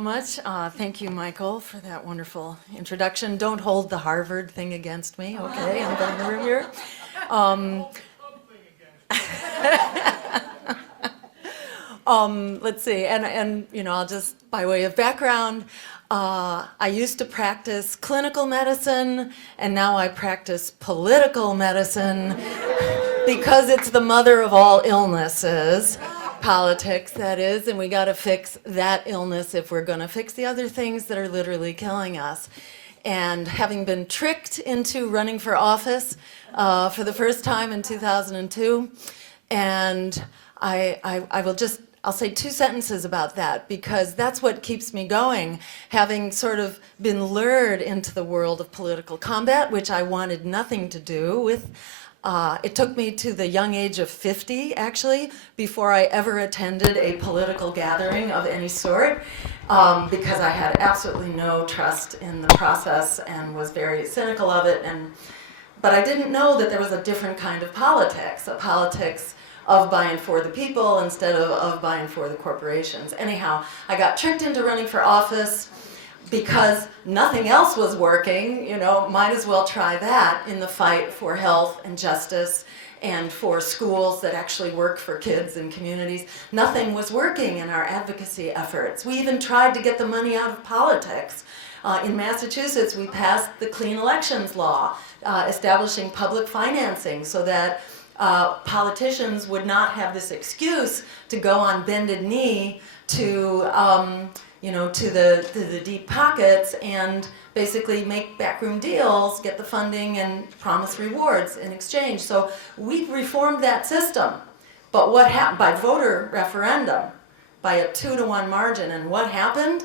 so much. Thank you, Michael, for that wonderful introduction. Don't hold the Harvard thing against me, okay? I'm in the room here. Let's see, and you know, I'll just, by way of background, I used to practice clinical medicine, and now I practice political medicine because it's the mother of all illnesses. Politics, that is, and we got to fix that illness if we're going to fix the other things that are literally killing us. And having been tricked into running for office for the first time in 2002, and I'll say two sentences about that, because that's what keeps me going, having sort of been lured into the world of political combat, which I wanted nothing to do with. It took me to the young age of 50, actually, before I ever attended a political gathering of any sort, because I had absolutely no trust in the process and was very cynical of it. But I didn't know that there was a different kind of politics, a politics of buying for the people instead of buying for the corporations. Anyhow, I got tricked into running for office because nothing else was working. You know, might as well try that in the fight for health and justice and for schools that actually work for kids and communities. Nothing was working in our advocacy efforts. We even tried to get the money out of politics. In Massachusetts, we passed the Clean Elections Law, establishing public financing so that politicians would not have this excuse to go on bended knee to the deep pockets and basically make backroom deals, get the funding, and promise rewards in exchange. So we reformed that system. But what happened? By voter referendum, by a 2-to-1 margin. And what happened?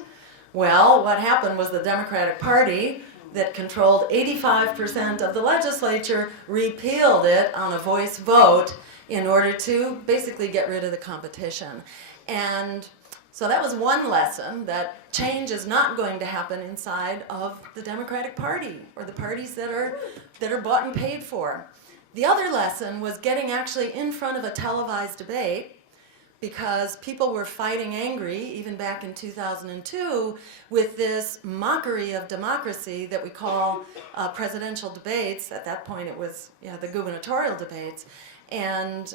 Well, what happened was the Democratic Party, that controlled 85% of the legislature, repealed it on a voice vote in order to basically get rid of the competition. And so that was one lesson, that change is not going to happen inside of the Democratic Party or the parties that are bought and paid for. The other lesson was getting actually in front of a televised debate, because people were fighting angry, even back in 2002, with this mockery of democracy that we call presidential debates. At that point it was the gubernatorial debates. And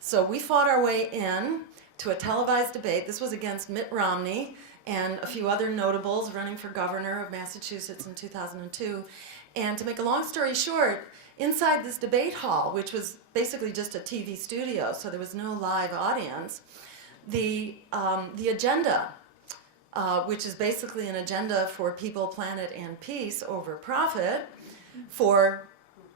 so we fought our way in to a televised debate. This was against Mitt Romney and a few other notables running for governor of Massachusetts in 2002. And to make a long story short, inside this debate hall, which was basically just a TV studio, so there was no live audience, the agenda, which is basically an agenda for people, planet, and peace over profit, for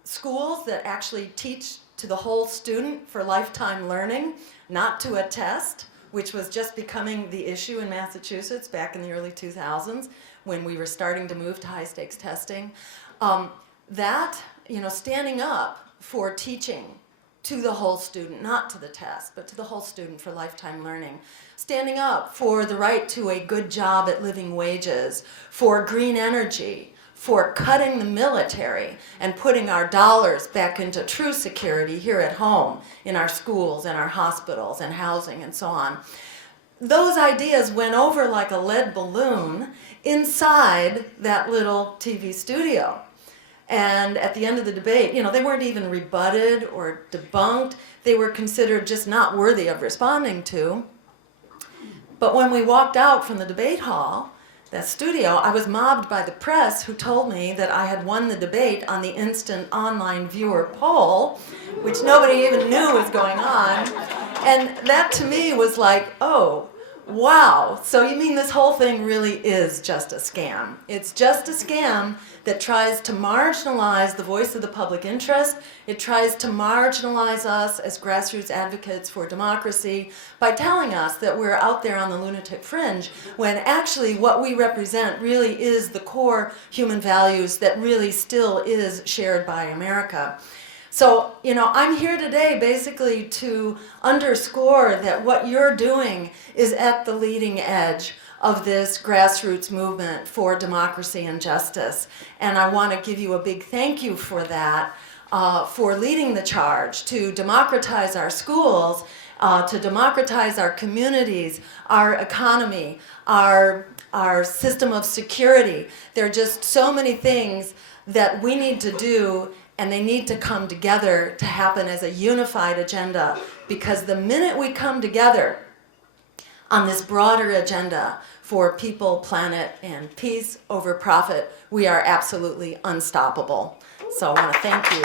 schools that actually teach to the whole student for lifetime learning, not to a test, which was just becoming the issue in Massachusetts back in the early 2000s when we were starting to move to high-stakes testing. Standing up for teaching to the whole student, not to the test, but to the whole student for lifetime learning. Standing up for the right to a good job at living wages, for green energy, for cutting the military and putting our dollars back into true security here at home, in our schools and our hospitals and housing and so on. Those ideas went over like a lead balloon inside that little TV studio. And at the end of the debate, they weren't even rebutted or debunked. They were considered just not worthy of responding to. But when we walked out from the debate hall, that studio, I was mobbed by the press, who told me that I had won the debate on the instant online viewer poll, which nobody even knew was going on. And that to me was like, oh, wow, so you mean this whole thing really is just a scam. It's just a scam that tries to marginalize the voice of the public interest. It tries to marginalize us as grassroots advocates for democracy by telling us that we're out there on the lunatic fringe, when actually what we represent really is the core human values that really still is shared by America. So, I'm here today basically to underscore that what you're doing is at the leading edge of this grassroots movement for democracy and justice. And I want to give you a big thank you for that, for leading the charge to democratize our schools to democratize our communities, our economy, our system of security. There are just so many things that we need to do, and they need to come together to happen as a unified agenda, because the minute we come together on this broader agenda for people, planet, and peace over profit, we are absolutely unstoppable. So I want to thank you.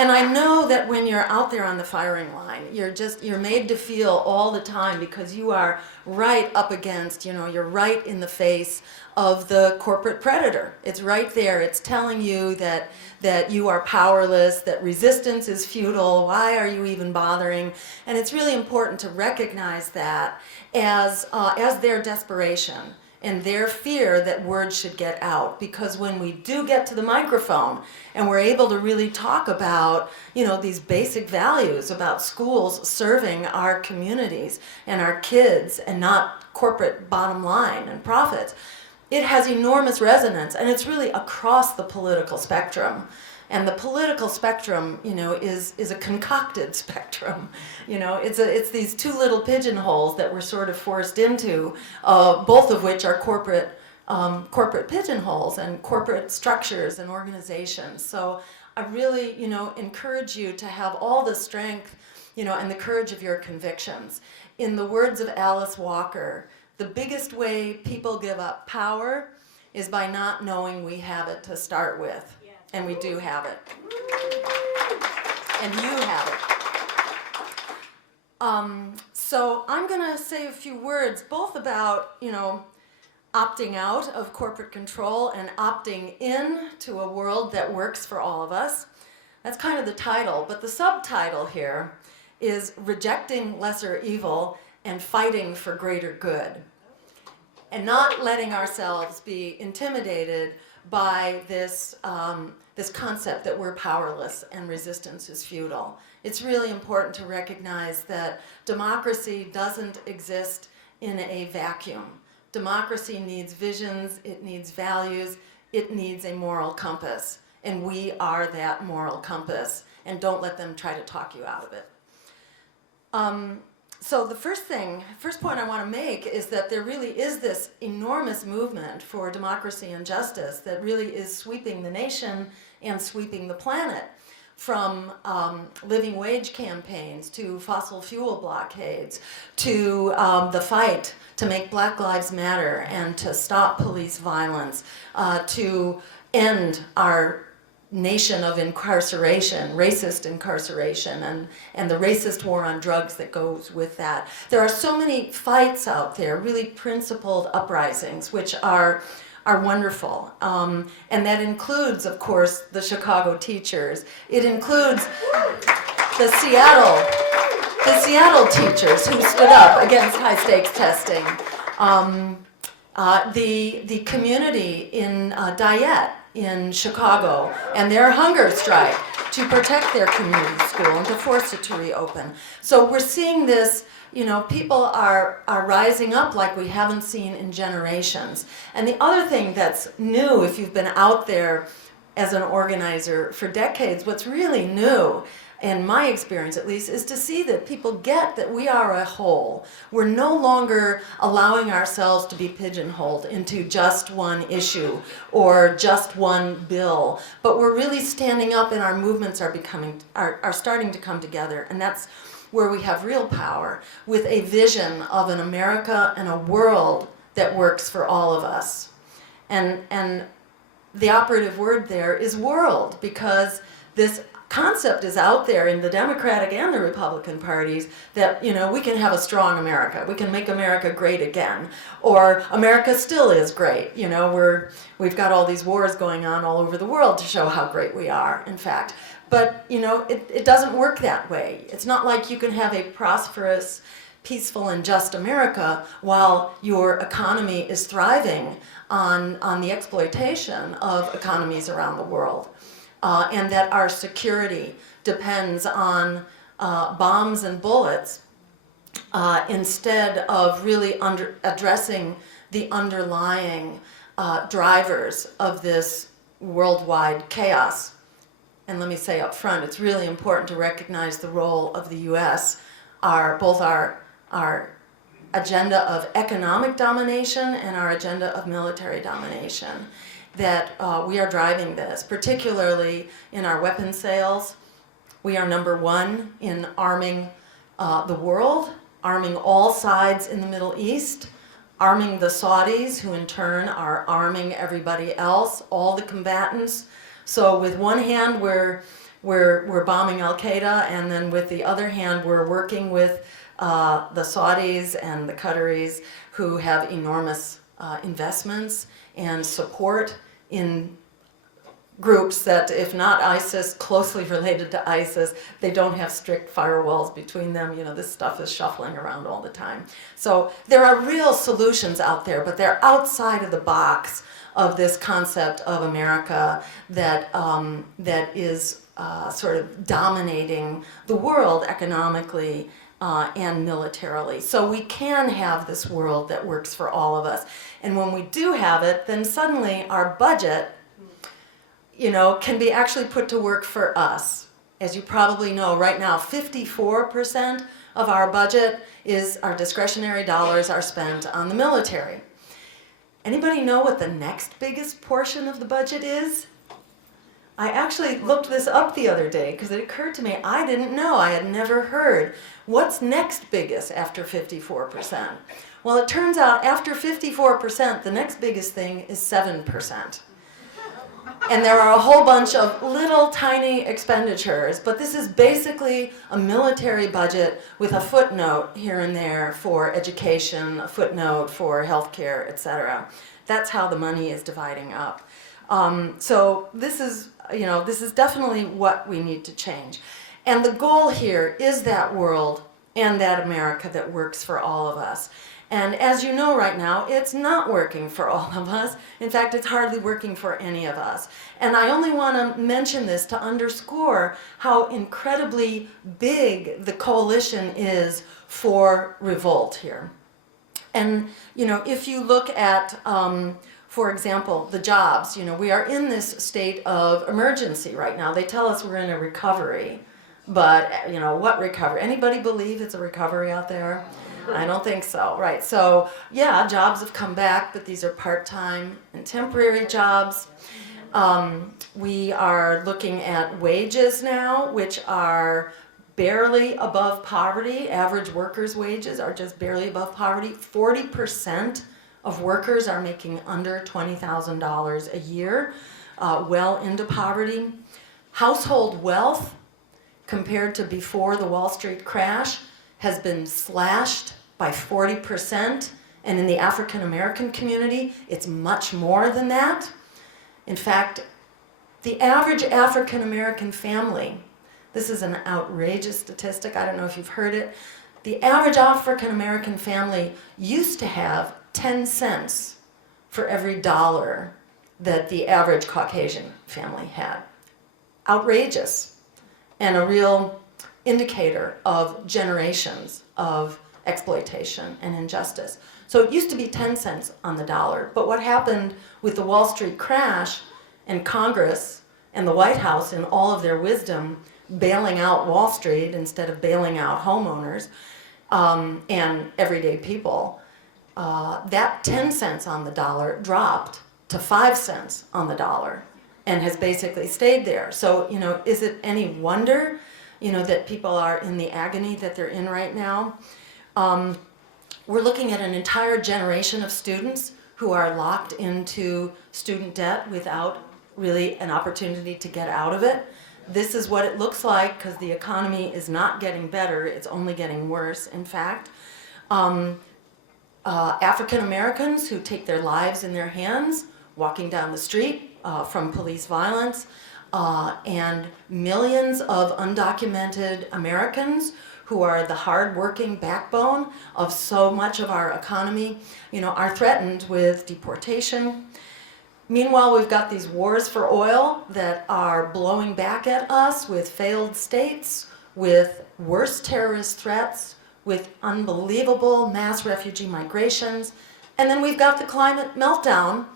And I know that when you're out there on the firing line, you're made to feel all the time, because you are right up against, you're right in the face of the corporate predator. It's right there. It's telling you that you are powerless, that resistance is futile. Why are you even bothering? And it's really important to recognize that as their desperation and their fear that word should get out. Because when we do get to the microphone and we're able to really talk about, these basic values about schools serving our communities and our kids and not corporate bottom line and profits, it has enormous resonance, and it's really across the political spectrum. And the political spectrum, is a concocted spectrum. It's these two little pigeonholes that we're sort of forced into, both of which are corporate pigeonholes and corporate structures and organizations. So I really, encourage you to have all the strength, and the courage of your convictions. In the words of Alice Walker, the biggest way people give up power is by not knowing we have it to start with. And we do have it. And you have it. So I'm going to say a few words both about, opting out of corporate control and opting in to a world that works for all of us. That's kind of the title. But the subtitle here is Rejecting Lesser Evil and Fighting for Greater Good. And not letting ourselves be intimidated by this concept that we're powerless and resistance is futile. It's really important to recognize that democracy doesn't exist in a vacuum. Democracy needs visions, it needs values, it needs a moral compass. And we are that moral compass. And don't let them try to talk you out of it. So the first point I want to make is that there really is this enormous movement for democracy and justice that really is sweeping the nation and sweeping the planet, from living wage campaigns to fossil fuel blockades to the fight to make Black Lives Matter and to stop police violence, to end our nation of incarceration, racist incarceration, and the racist war on drugs that goes with that. There are so many fights out there, really principled uprisings, which are wonderful. And that includes, of course, the Chicago teachers. It includes the Seattle teachers who stood up against high-stakes testing. The community in Dyett in Chicago and their hunger strike to protect their community school and to force it to reopen. So we're seeing this, people are rising up like we haven't seen in generations. And the other thing that's new, if you've been out there as an organizer for decades, what's really new, in my experience at least, is to see that people get that we are a whole. We're no longer allowing ourselves to be pigeonholed into just one issue or just one bill, but we're really standing up, and our movements are starting to come together. And that's where we have real power, with a vision of an America and a world that works for all of us. And the operative word there is world, because this concept is out there in the Democratic and the Republican parties that, we can have a strong America. We can make America great again. Or America still is great. We've got all these wars going on all over the world to show how great we are, in fact. But, it doesn't work that way. It's not like you can have a prosperous, peaceful, and just America while your economy is thriving on the exploitation of economies around the world. And that our security depends on bombs and bullets instead of really addressing the underlying drivers of this worldwide chaos. and let me say up front, it's really important to recognize the role of the U.S., both our agenda of economic domination and our agenda of military domination, that we are driving this, particularly in our weapons sales. We are number one in arming the world, arming all sides in the Middle East, arming the Saudis, who in turn are arming everybody else, all the combatants. So with one hand, we're bombing Al-Qaeda, and then with the other hand, we're working with the Saudis and the Qataris, who have enormous investments and support in groups that, if not ISIS, closely related to ISIS, they don't have strict firewalls between them. You know, this stuff is shuffling around all the time. So there are real solutions out there, but they're outside of the box of this concept of America that is sort of dominating the world economically and militarily. So we can have this world that works for all of us. And when we do have it, then suddenly our budget, you know, can be actually put to work for us. As you probably know, right now, 54% of our budget is our discretionary dollars are spent on the military. Anybody know what the next biggest portion of the budget is? I actually looked this up the other day because it occurred to me, I didn't know, I had never heard. What's next biggest after 54%? Well, it turns out after 54%, the next biggest thing is 7%. And there are a whole bunch of little tiny expenditures, but this is basically a military budget with a footnote here and there for education, a footnote for healthcare, etc. That's how the money is dividing up. So this is definitely what we need to change. And the goal here is that world and that America that works for all of us. And as you know right now, it's not working for all of us. In fact, it's hardly working for any of us. And I only want to mention this to underscore how incredibly big the coalition is for revolt here. And, you know, if you look at, for example, the jobs, you know, we are in this state of emergency right now. They tell us we're in a recovery, but, you know, what recovery? Anybody believe it's a recovery out there? I don't think so, right? So, yeah, jobs have come back, but these are part-time and temporary jobs. We are looking at wages now, which are barely above poverty. Average workers' wages are just barely above poverty. 40% of workers are making under $20,000 a year, well into poverty. Household wealth, compared to before the Wall Street crash, has been slashed by 40%, and in the African American community, it's much more than that. In fact, the average African American family, this is an outrageous statistic, I don't know if you've heard it, the average African American family used to have 10 cents for every dollar that the average Caucasian family had. Outrageous, and a real indicator of generations of exploitation and injustice. So it used to be 10 cents on the dollar, but what happened with the Wall Street crash and Congress and the White House in all of their wisdom bailing out Wall Street instead of bailing out homeowners and everyday people, that 10 cents on the dollar dropped to 5 cents on the dollar and has basically stayed there. So, you know, is it any wonder, you know, that people are in the agony that they're in right now? We're looking at an entire generation of students who are locked into student debt without really an opportunity to get out of it. This is what it looks like because the economy is not getting better, it's only getting worse, in fact. African Americans who take their lives in their hands, walking down the street from police violence, and millions of undocumented Americans who are the hard-working backbone of so much of our economy, you know, are threatened with deportation. Meanwhile, we've got these wars for oil that are blowing back at us with failed states, with worse terrorist threats, with unbelievable mass refugee migrations. And then we've got the climate meltdown,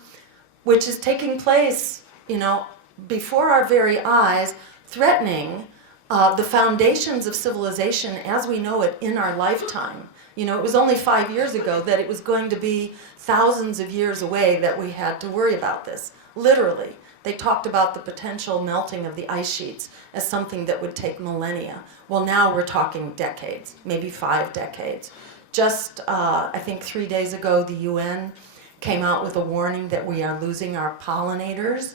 which is taking place, you know, before our very eyes, threatening the foundations of civilization as we know it in our lifetime. You know, it was only 5 years ago that it was going to be thousands of years away that we had to worry about this. Literally, they talked about the potential melting of the ice sheets as something that would take millennia. Well, now we're talking decades, maybe 5 decades. Just, I think 3 days ago, the UN came out with a warning that we are losing our pollinators.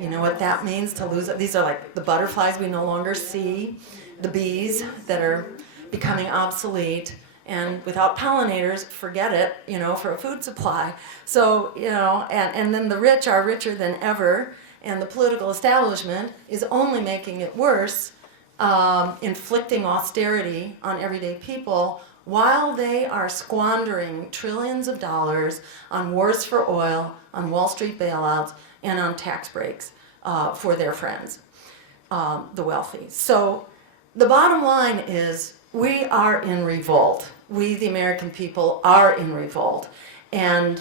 You know what that means, to lose it? These are like the butterflies we no longer see, the bees that are becoming obsolete. And without pollinators, forget it, you know, for a food supply. So, you know, and then the rich are richer than ever, and the political establishment is only making it worse, inflicting austerity on everyday people while they are squandering trillions of dollars on wars for oil, on Wall Street bailouts, and on tax breaks for their friends, the wealthy. So the bottom line is we are in revolt. We, the American people, are in revolt. And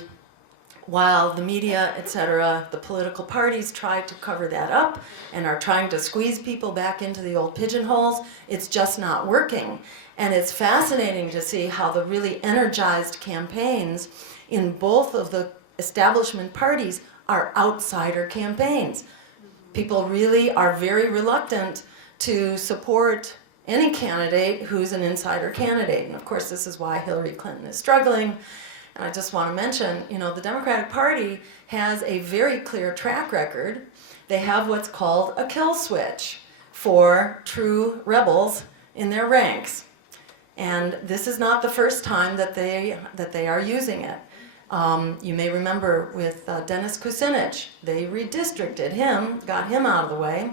while the media, etc., the political parties try to cover that up and are trying to squeeze people back into the old pigeonholes, it's just not working. And it's fascinating to see how the really energized campaigns in both of the establishment parties are outsider campaigns. People really are very reluctant to support any candidate who's an insider candidate. And of course, this is why Hillary Clinton is struggling. And I just want to mention, you know, the Democratic Party has a very clear track record. They have what's called a kill switch for true rebels in their ranks. And this is not the first time that they are using it. You may remember with Dennis Kucinich, they redistricted him, got him out of the way.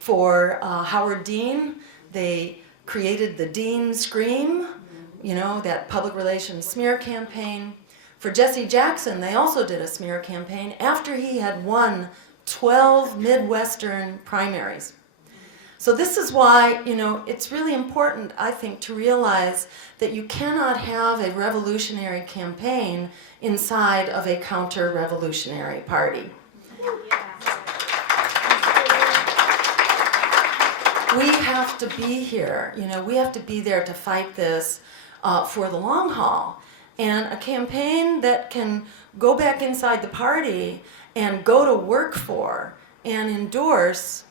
For Howard Dean, they created the Dean Scream, you know, that public relations smear campaign. For Jesse Jackson, they also did a smear campaign after he had won 12 Midwestern primaries. So this is why, you know, it's really important, I think, to realize that you cannot have a revolutionary campaign inside of a counter-revolutionary party. We have to be here, you know, we have to be there to fight this for the long haul. And a campaign that can go back inside the party and go to work for and endorse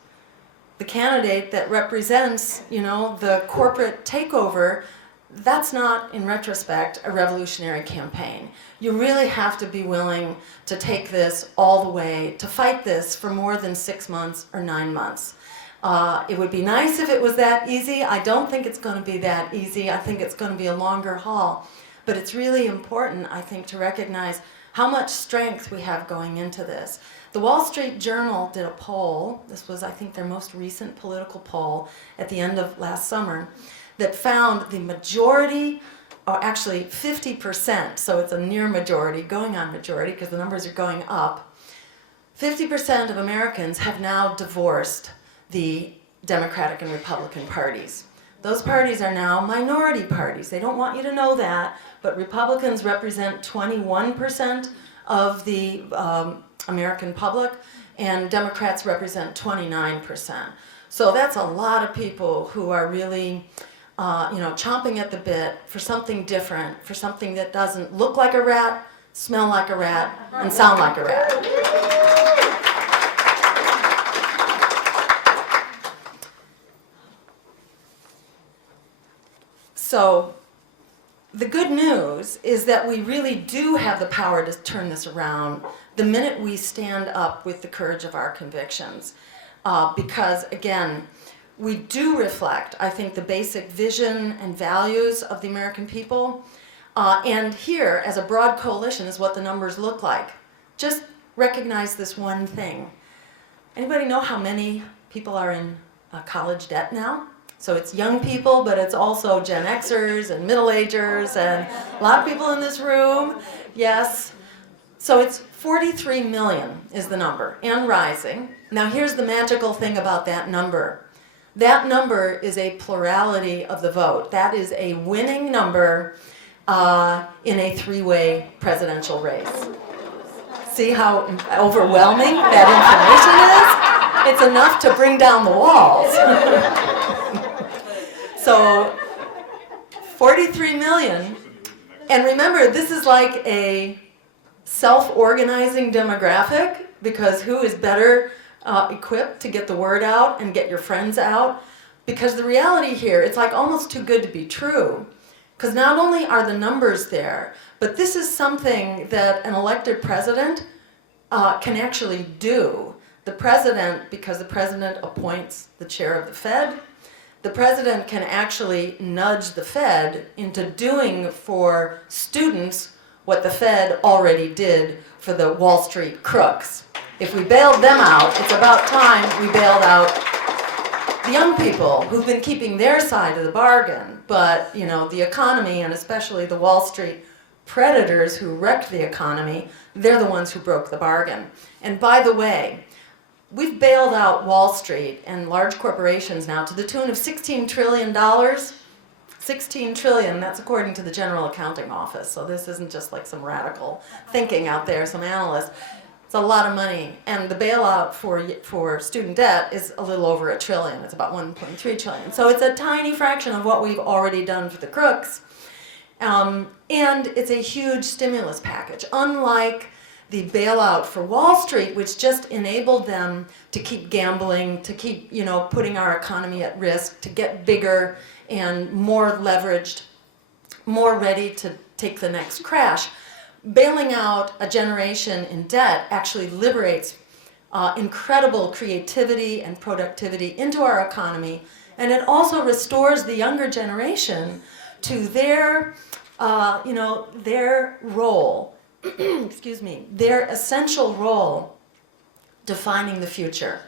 the candidate that represents, you know, the corporate takeover, that's not, in retrospect, a revolutionary campaign. You really have to be willing to take this all the way, to fight this for more than 6 months or 9 months. It would be nice if it was that easy. I don't think it's going to be that easy. I think it's going to be a longer haul. But it's really important, I think, to recognize how much strength we have going into this. The Wall Street Journal did a poll. This was, I think, their most recent political poll at the end of last summer, that found the majority, or actually 50%, so it's a near majority, going on majority, because the numbers are going up. 50% of Americans have now divorced the Democratic and Republican parties. Those parties are now minority parties. They don't want you to know that, but Republicans represent 21% of the American public, and Democrats represent 29%. So that's a lot of people who are really, you know, chomping at the bit for something different, for something that doesn't look like a rat, smell like a rat, and sound like a rat. So the good news is that we really do have the power to turn this around the minute we stand up with the courage of our convictions. Because, again, we do reflect, I think, the basic vision and values of the American people. And here, as a broad coalition, is what the numbers look like. Just recognize this one thing. Anybody know how many people are in college debt now? So it's young people, but it's also Gen Xers and middle-agers and a lot of people in this room. Yes. So it's 43 million is the number, and rising. Now here's the magical thing about that number. That number is a plurality of the vote. That is a winning number in a three-way presidential race. See how overwhelming that information is? it's enough to bring down the walls. So 43 million. And remember, this is like a self-organizing demographic, because who is better equipped to get the word out and get your friends out? Because the reality here, it's like almost too good to be true. Because not only are the numbers there, but this is something that an elected president can actually do. The president, because the president appoints the chair of the Fed, the president can actually nudge the Fed into doing for students what the Fed already did for the Wall Street crooks. If we bailed them out, it's about time we bailed out the young people who've been keeping their side of the bargain. But, you know, the economy, and especially the Wall Street predators who wrecked the economy, they're the ones who broke the bargain. And by the way, we've bailed out Wall Street and large corporations now to the tune of $16 trillion. 16 trillion, that's according to the General Accounting Office. So this isn't just like some radical thinking out there, some analysts. It's a lot of money. And the bailout for student debt is a little over $1 trillion. It's about 1.3 trillion. So it's a tiny fraction of what we've already done for the crooks. And it's a huge stimulus package. Unlike the bailout for Wall Street, which just enabled them to keep gambling, to keep, you know, putting our economy at risk, to get bigger and more leveraged, more ready to take the next crash. Bailing out a generation in debt actually liberates incredible creativity and productivity into our economy, and it also restores the younger generation to their, their role, excuse me, their essential role defining the future.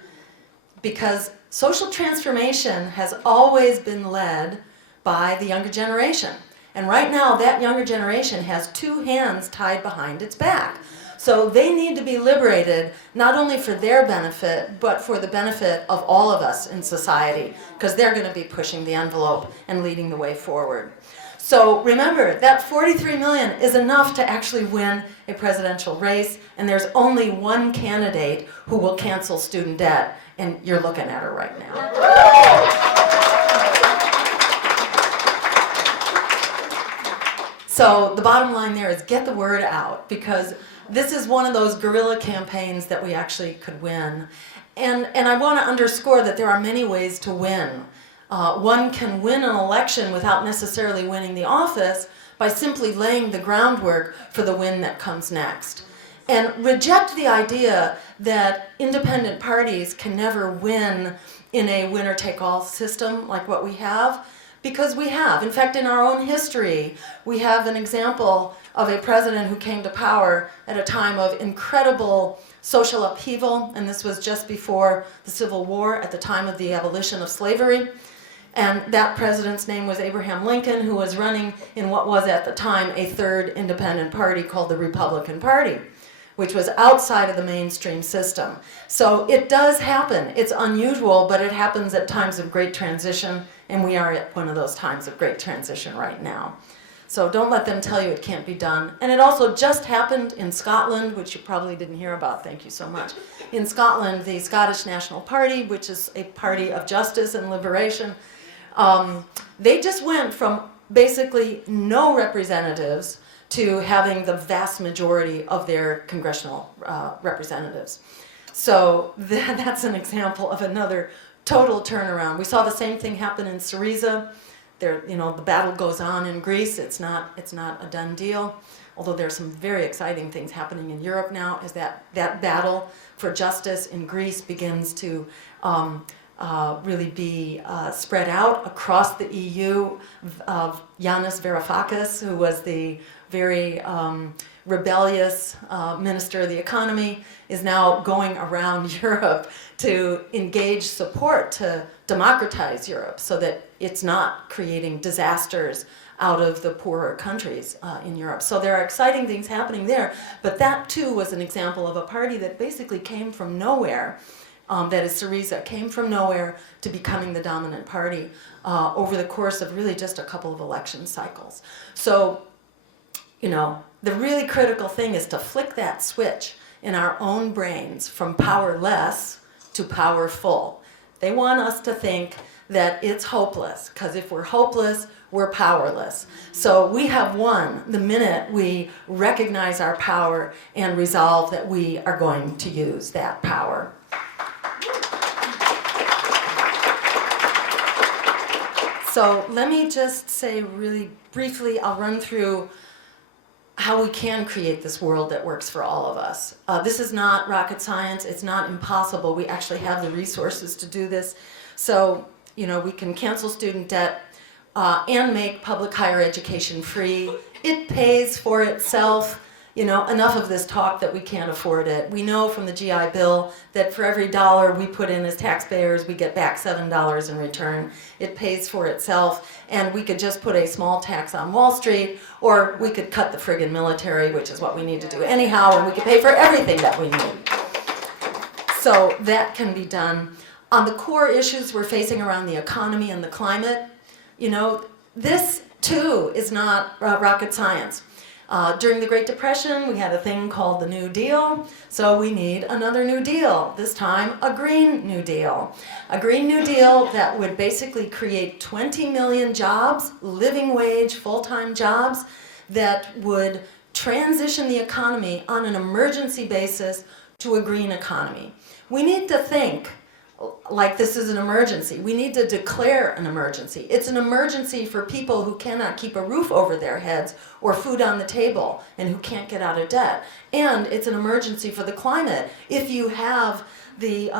Because social transformation has always been led by the younger generation. And right now, that younger generation has two hands tied behind its back. So they need to be liberated, not only for their benefit, but for the benefit of all of us in society, because they're going to be pushing the envelope and leading the way forward. So remember, that 43 million is enough to actually win a presidential race, and there's only one candidate who will cancel student debt, and you're looking at her right now. So the bottom line there is get the word out, because this is one of those guerrilla campaigns that we actually could win. And I want to underscore that there are many ways to win. One can win an election without necessarily winning the office by simply laying the groundwork for the win that comes next. And reject the idea that independent parties can never win in a winner-take-all system like what we have. Because we have. In fact, in our own history, we have an example of a president who came to power at a time of incredible social upheaval, and this was just before the Civil War, at the time of the abolition of slavery. And that president's name was Abraham Lincoln, who was running in what was at the time a third independent party called the Republican Party, which was outside of the mainstream system. So it does happen. It's unusual, but it happens at times of great transition, and we are at one of those times of great transition right now. So don't let them tell you it can't be done. And it also just happened in Scotland, which you probably didn't hear about, thank you so much. In Scotland, the Scottish National Party, which is a party of justice and liberation, they just went from basically no representatives to having the vast majority of their congressional representatives. So that's an example of another total turnaround. We saw the same thing happen in Syriza. There, you know, the battle goes on in Greece. It's not a done deal. Although there are some very exciting things happening in Europe now, as that battle for justice in Greece begins to really be spread out across the EU. Yanis Varoufakis, who was the very rebellious minister of the economy, is now going around Europe to engage support to democratize Europe so that it's not creating disasters out of the poorer countries in Europe. So there are exciting things happening there, but that too was an example of a party that basically came from nowhere, that is Syriza, came from nowhere to becoming the dominant party over the course of really just a couple of election cycles. So, you know, the really critical thing is to flick that switch in our own brains from powerless to powerful. They want us to think that it's hopeless, because if we're hopeless, we're powerless. So we have won the minute we recognize our power and resolve that we are going to use that power. So let me just say really briefly, I'll run through how we can create this world that works for all of us. This is not rocket science. It's not impossible. We actually have the resources to do this. So, we can cancel student debt and make public higher education free. It pays for itself. Enough of this talk that we can't afford it. We know from the GI Bill that for every dollar we put in as taxpayers, we get back $7 in return. It pays for itself, and we could just put a small tax on Wall Street, or we could cut the friggin' military, which is what we need to do anyhow, and we could pay for everything that we need. So that can be done. On the core issues we're facing around the economy and the climate, this too is not rocket science. During the Great Depression, we had a thing called the New Deal, so we need another New Deal, this time a Green New Deal. A Green New Deal that would basically create 20 million jobs, living wage, full-time jobs, that would transition the economy on an emergency basis to a green economy. We need to think like this is an emergency. We need to declare an emergency. It's an emergency for people who cannot keep a roof over their heads or food on the table and who can't get out of debt. And it's an emergency for the climate if you have the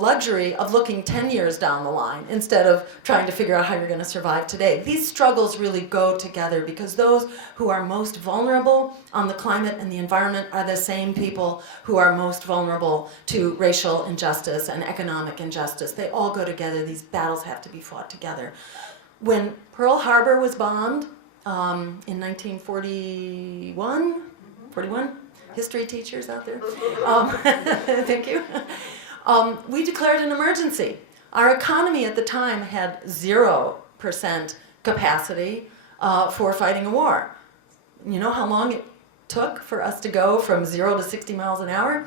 luxury of looking 10 years down the line instead of trying to figure out how you're going to survive today. These struggles really go together because those who are most vulnerable on the climate and the environment are the same people who are most vulnerable to racial injustice and economic injustice. They all go together. These battles have to be fought together. When Pearl Harbor was bombed in 1941, 41? History teachers out there? Thank you. We declared an emergency. Our economy at the time had 0% capacity for fighting a war. You know how long it took for us to go from 0 to 60 miles an hour?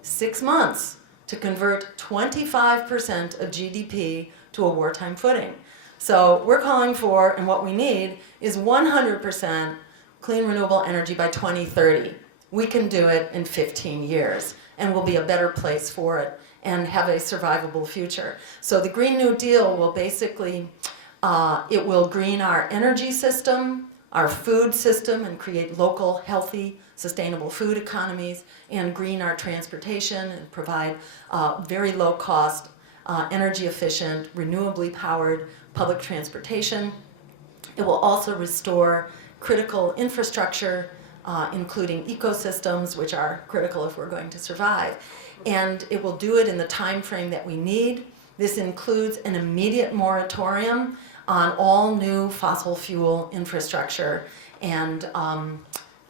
6 months to convert 25% of GDP to a wartime footing. So we're calling for, and what we need, is 100% clean renewable energy by 2030. We can do it in 15 years, and we'll be a better place for it and have a survivable future. So the Green New Deal will basically, it will green our energy system, our food system, and create local, healthy, sustainable food economies, and green our transportation and provide very low cost, energy efficient, renewably powered public transportation. It will also restore critical infrastructure, including ecosystems, which are critical if we're going to survive. And it will do it in the time frame that we need. This includes an immediate moratorium on all new fossil fuel infrastructure and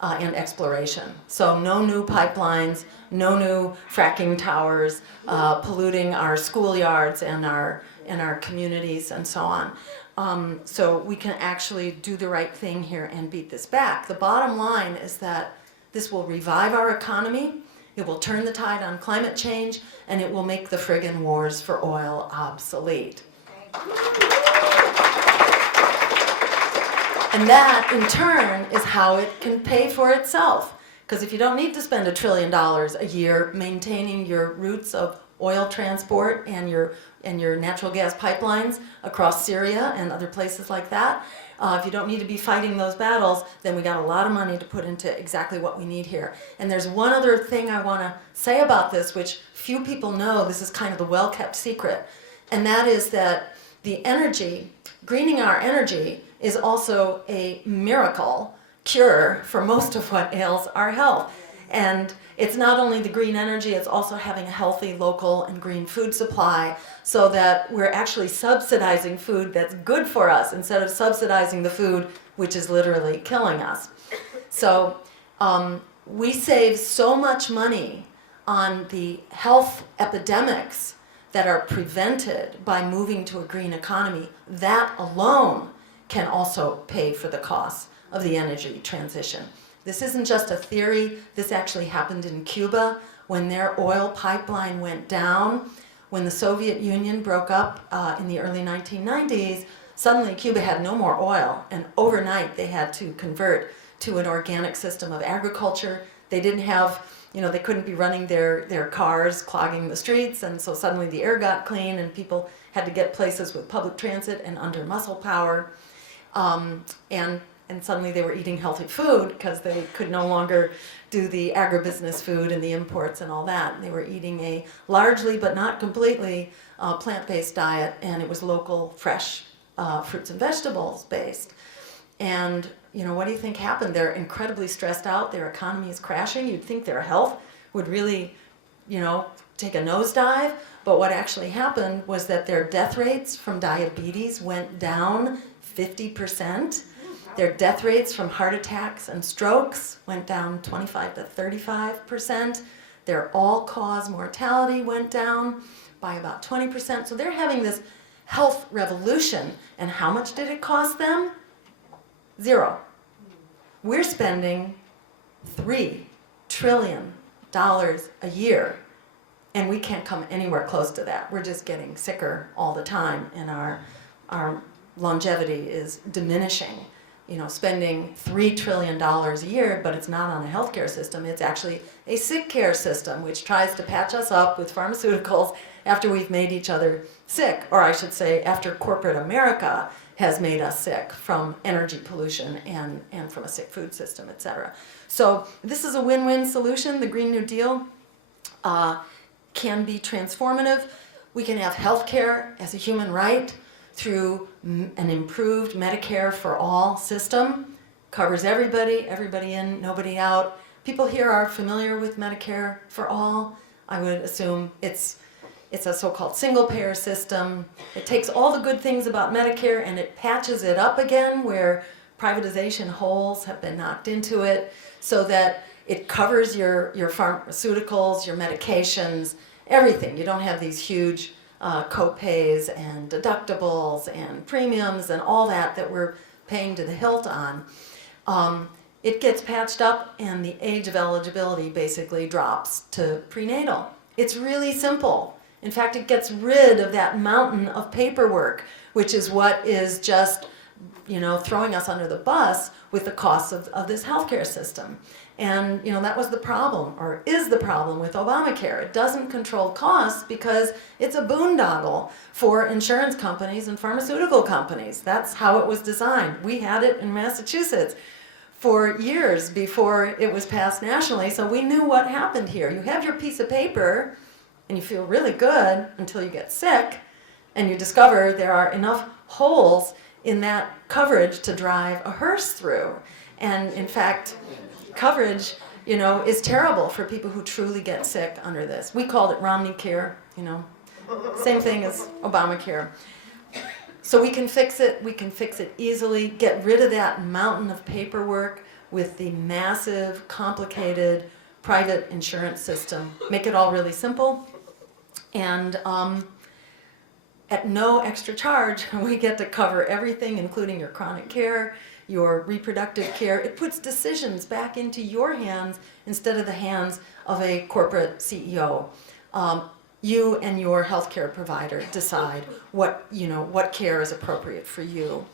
exploration. So no new pipelines, no new fracking towers, polluting our schoolyards and our communities and so on. So we can actually do the right thing here and beat this back. The bottom line is that this will revive our economy, it will turn the tide on climate change, and it will make the friggin' wars for oil obsolete. And that, in turn, is how it can pay for itself. Because if you don't need to spend $1 trillion a year maintaining your routes of oil transport and your natural gas pipelines across Syria and other places like that, if you don't need to be fighting those battles, then we got a lot of money to put into exactly what we need here. And there's one other thing I want to say about this, which few people know. This is kind of the well-kept secret. And that is that the energy, greening our energy, is also a miracle cure for most of what ails our health. And it's not only the green energy, it's also having a healthy, local, and green food supply so that we're actually subsidizing food that's good for us instead of subsidizing the food which is literally killing us. So we save so much money on the health epidemics that are prevented by moving to a green economy. That alone can also pay for the costs of the energy transition. This isn't just a theory. This actually happened in Cuba when their oil pipeline went down. When the Soviet Union broke up in the early 1990s, suddenly Cuba had no more oil, and overnight they had to convert to an organic system of agriculture. They didn't have, they couldn't be running their cars clogging the streets, and so suddenly the air got clean and people had to get places with public transit and under muscle power. And suddenly they were eating healthy food because they could no longer do the agribusiness food and the imports and all that. And they were eating a largely but not completely plant-based diet, and it was local, fresh fruits and vegetables based. And what do you think happened? They're incredibly stressed out. Their economy is crashing. You'd think their health would really, take a nosedive. But what actually happened was that their death rates from diabetes went down 50%. Their death rates from heart attacks and strokes went down 25 to 35%. Their all-cause mortality went down by about 20%. So they're having this health revolution. And how much did it cost them? 0. We're spending $3 trillion a year, and we can't come anywhere close to that. We're just getting sicker all the time, and our longevity is diminishing. Spending $3 trillion a year, but it's not on a healthcare system. It's actually a sick care system, which tries to patch us up with pharmaceuticals after we've made each other sick, or I should say after corporate America has made us sick from energy pollution and from a sick food system, et cetera. So this is a win-win solution. The Green New Deal can be transformative. We can have healthcare as a human right through an improved Medicare for all system. Covers everybody in, nobody out. People here are familiar with Medicare for all. I would assume it's a so-called single-payer system. It takes all the good things about Medicare and it patches it up again where privatization holes have been knocked into it so that it covers your pharmaceuticals, your medications, everything. You don't have these huge co-pays and deductibles and premiums and all that we're paying to the hilt on. It gets patched up and the age of eligibility basically drops to prenatal. It's really simple. In fact, it gets rid of that mountain of paperwork, which is what is just, throwing us under the bus with the costs of this healthcare system. And, that was the problem, or is the problem with Obamacare. It doesn't control costs because it's a boondoggle for insurance companies and pharmaceutical companies. That's how it was designed. We had it in Massachusetts for years before it was passed nationally, so we knew what happened here. You have your piece of paper, and you feel really good until you get sick, and you discover there are enough holes in that coverage to drive a hearse through. And in fact, coverage, is terrible for people who truly get sick under this. We called it Romney Care, same thing as Obamacare. So we can fix it easily, get rid of that mountain of paperwork with the massive, complicated private insurance system, make it all really simple, and at no extra charge, we get to cover everything, including your chronic care, your reproductive care. It puts decisions back into your hands instead of the hands of a corporate CEO. You and your healthcare provider decide what care is appropriate for you.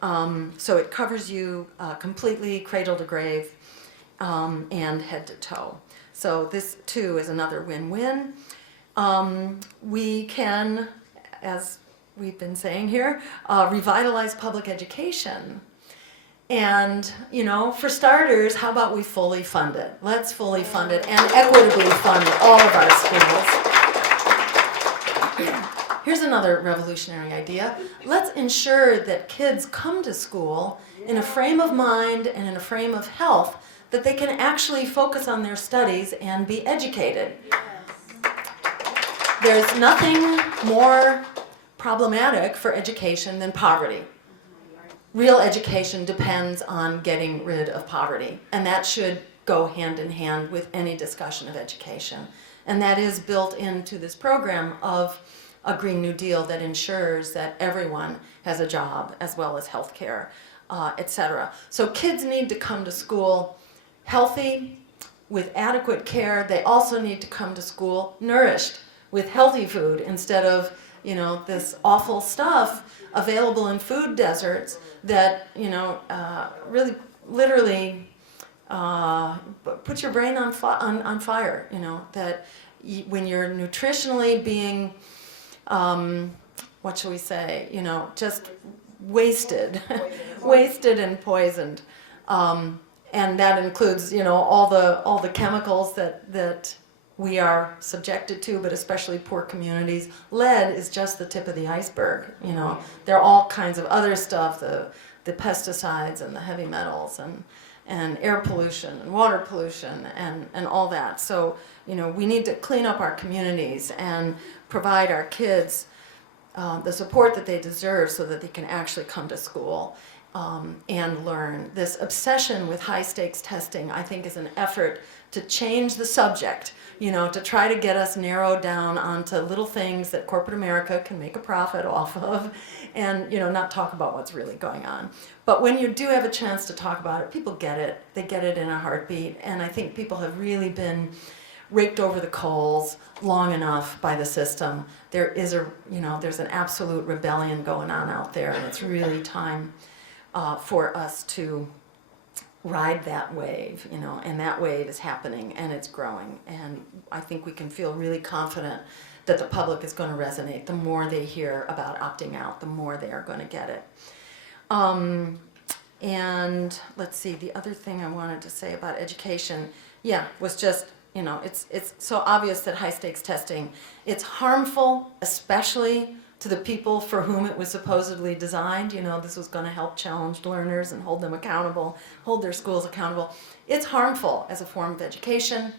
So it covers you completely, cradle to grave, and head to toe. So this too is another win-win. We can, as we've been saying here, revitalize public education. And, for starters, how about we fully fund it? Let's fully fund it and equitably fund all of our schools. Here's another revolutionary idea. Let's ensure that kids come to school in a frame of mind and in a frame of health that they can actually focus on their studies and be educated. There's nothing more problematic for education than poverty. Real education depends on getting rid of poverty, and that should go hand in hand with any discussion of education. And that is built into this program of a Green New Deal that ensures that everyone has a job as well as health care, etc. So kids need to come to school healthy, with adequate care. They also need to come to school nourished, with healthy food instead of, this awful stuff available in food deserts that, really, literally put your brain on fire, that when you're nutritionally being, what shall we say, just wasted, wasted and poisoned. And that includes, all the chemicals that we are subjected to, but especially poor communities. Lead is just the tip of the iceberg. There are all kinds of other stuff, the pesticides and the heavy metals and air pollution and water pollution and all that. So, we need to clean up our communities and provide our kids the support that they deserve so that they can actually come to school and learn. This obsession with high-stakes testing, I think, is an effort to change the subject, to try to get us narrowed down onto little things that corporate America can make a profit off of and, not talk about what's really going on. But when you do have a chance to talk about it, people get it. They get it in a heartbeat. And I think people have really been raked over the coals long enough by the system. There's an absolute rebellion going on out there, and it's really time for us to ride that wave, and that wave is happening and it's growing. And I think we can feel really confident that the public is going to resonate. The more they hear about opting out, the more they are going to get it. And let's see, the other thing I wanted to say about education, was just, it's so obvious that high-stakes testing, it's harmful, especially to the people for whom it was supposedly designed. This was going to help challenged learners and hold them accountable, hold their schools accountable. It's harmful as a form of education.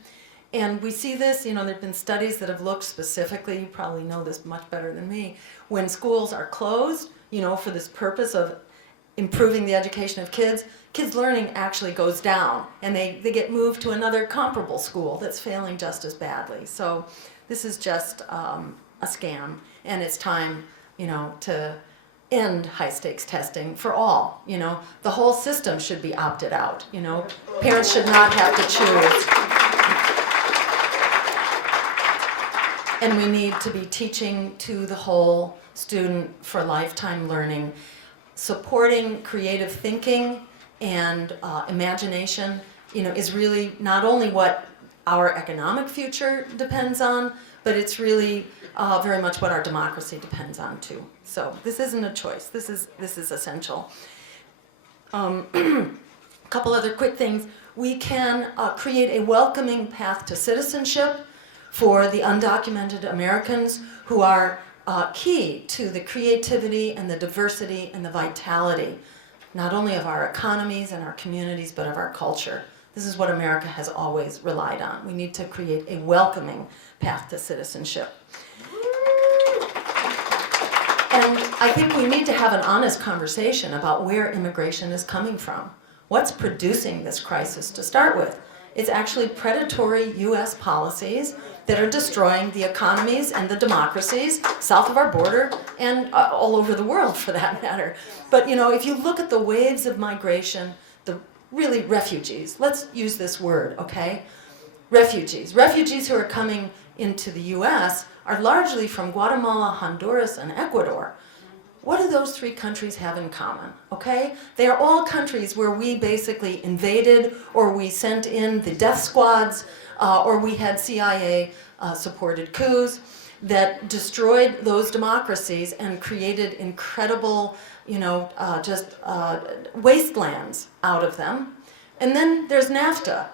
And we see this, there have been studies that have looked specifically, you probably know this much better than me, when schools are closed, for this purpose of improving the education of kids learning actually goes down, and they get moved to another comparable school that's failing just as badly. So this is just a scam, and it's time, to end high-stakes testing for all. The whole system should be opted out. Parents should not have to choose. And we need to be teaching to the whole student for lifetime learning, supporting creative thinking and imagination, is really not only what our economic future depends on, but it's really very much what our democracy depends on too. So this isn't a choice. This is essential. A couple other quick things. We can create a welcoming path to citizenship for the undocumented Americans who are key to the creativity and the diversity and the vitality, not only of our economies and our communities, but of our culture. This is what America has always relied on. We need to create a welcoming path to citizenship. And I think we need to have an honest conversation about where immigration is coming from. What's producing this crisis to start with? It's actually predatory U.S. policies that are destroying the economies and the democracies south of our border and all over the world, for that matter. But if you look at the waves of migration, the really refugees, let's use this word, okay? Refugees who are coming into the U.S. are largely from Guatemala, Honduras, and Ecuador. What do those three countries have in common, okay? They are all countries where we basically invaded, or we sent in the death squads, or we had CIA-supported coups that destroyed those democracies and created incredible, wastelands out of them. And then there's NAFTA,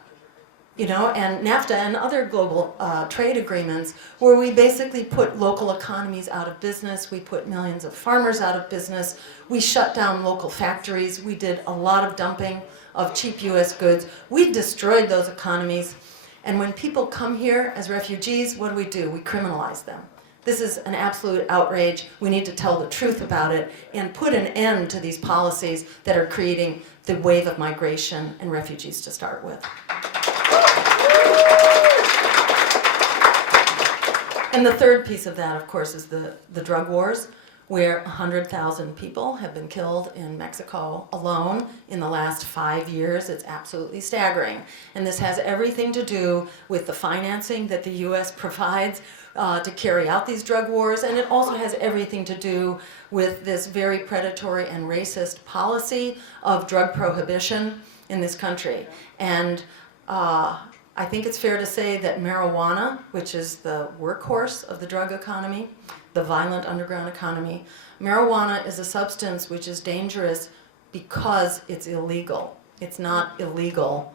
and NAFTA and other global trade agreements where we basically put local economies out of business, we put millions of farmers out of business, we shut down local factories, we did a lot of dumping of cheap US goods, we destroyed those economies, and when people come here as refugees, what do? We criminalize them. This is an absolute outrage. We need to tell the truth about it and put an end to these policies that are creating the wave of migration and refugees to start with. And the third piece of that, of course, is the drug wars. where 100,000 people have been killed in Mexico alone in the last 5 years. It's absolutely staggering. And this has everything to do with the financing that the US provides to carry out these drug wars, and it also has everything to do with this very predatory and racist policy of drug prohibition in this country. And I think it's fair to say that marijuana, which is the workhorse of the drug economy, the violent underground economy, marijuana is a substance which is dangerous because it's illegal. It's not illegal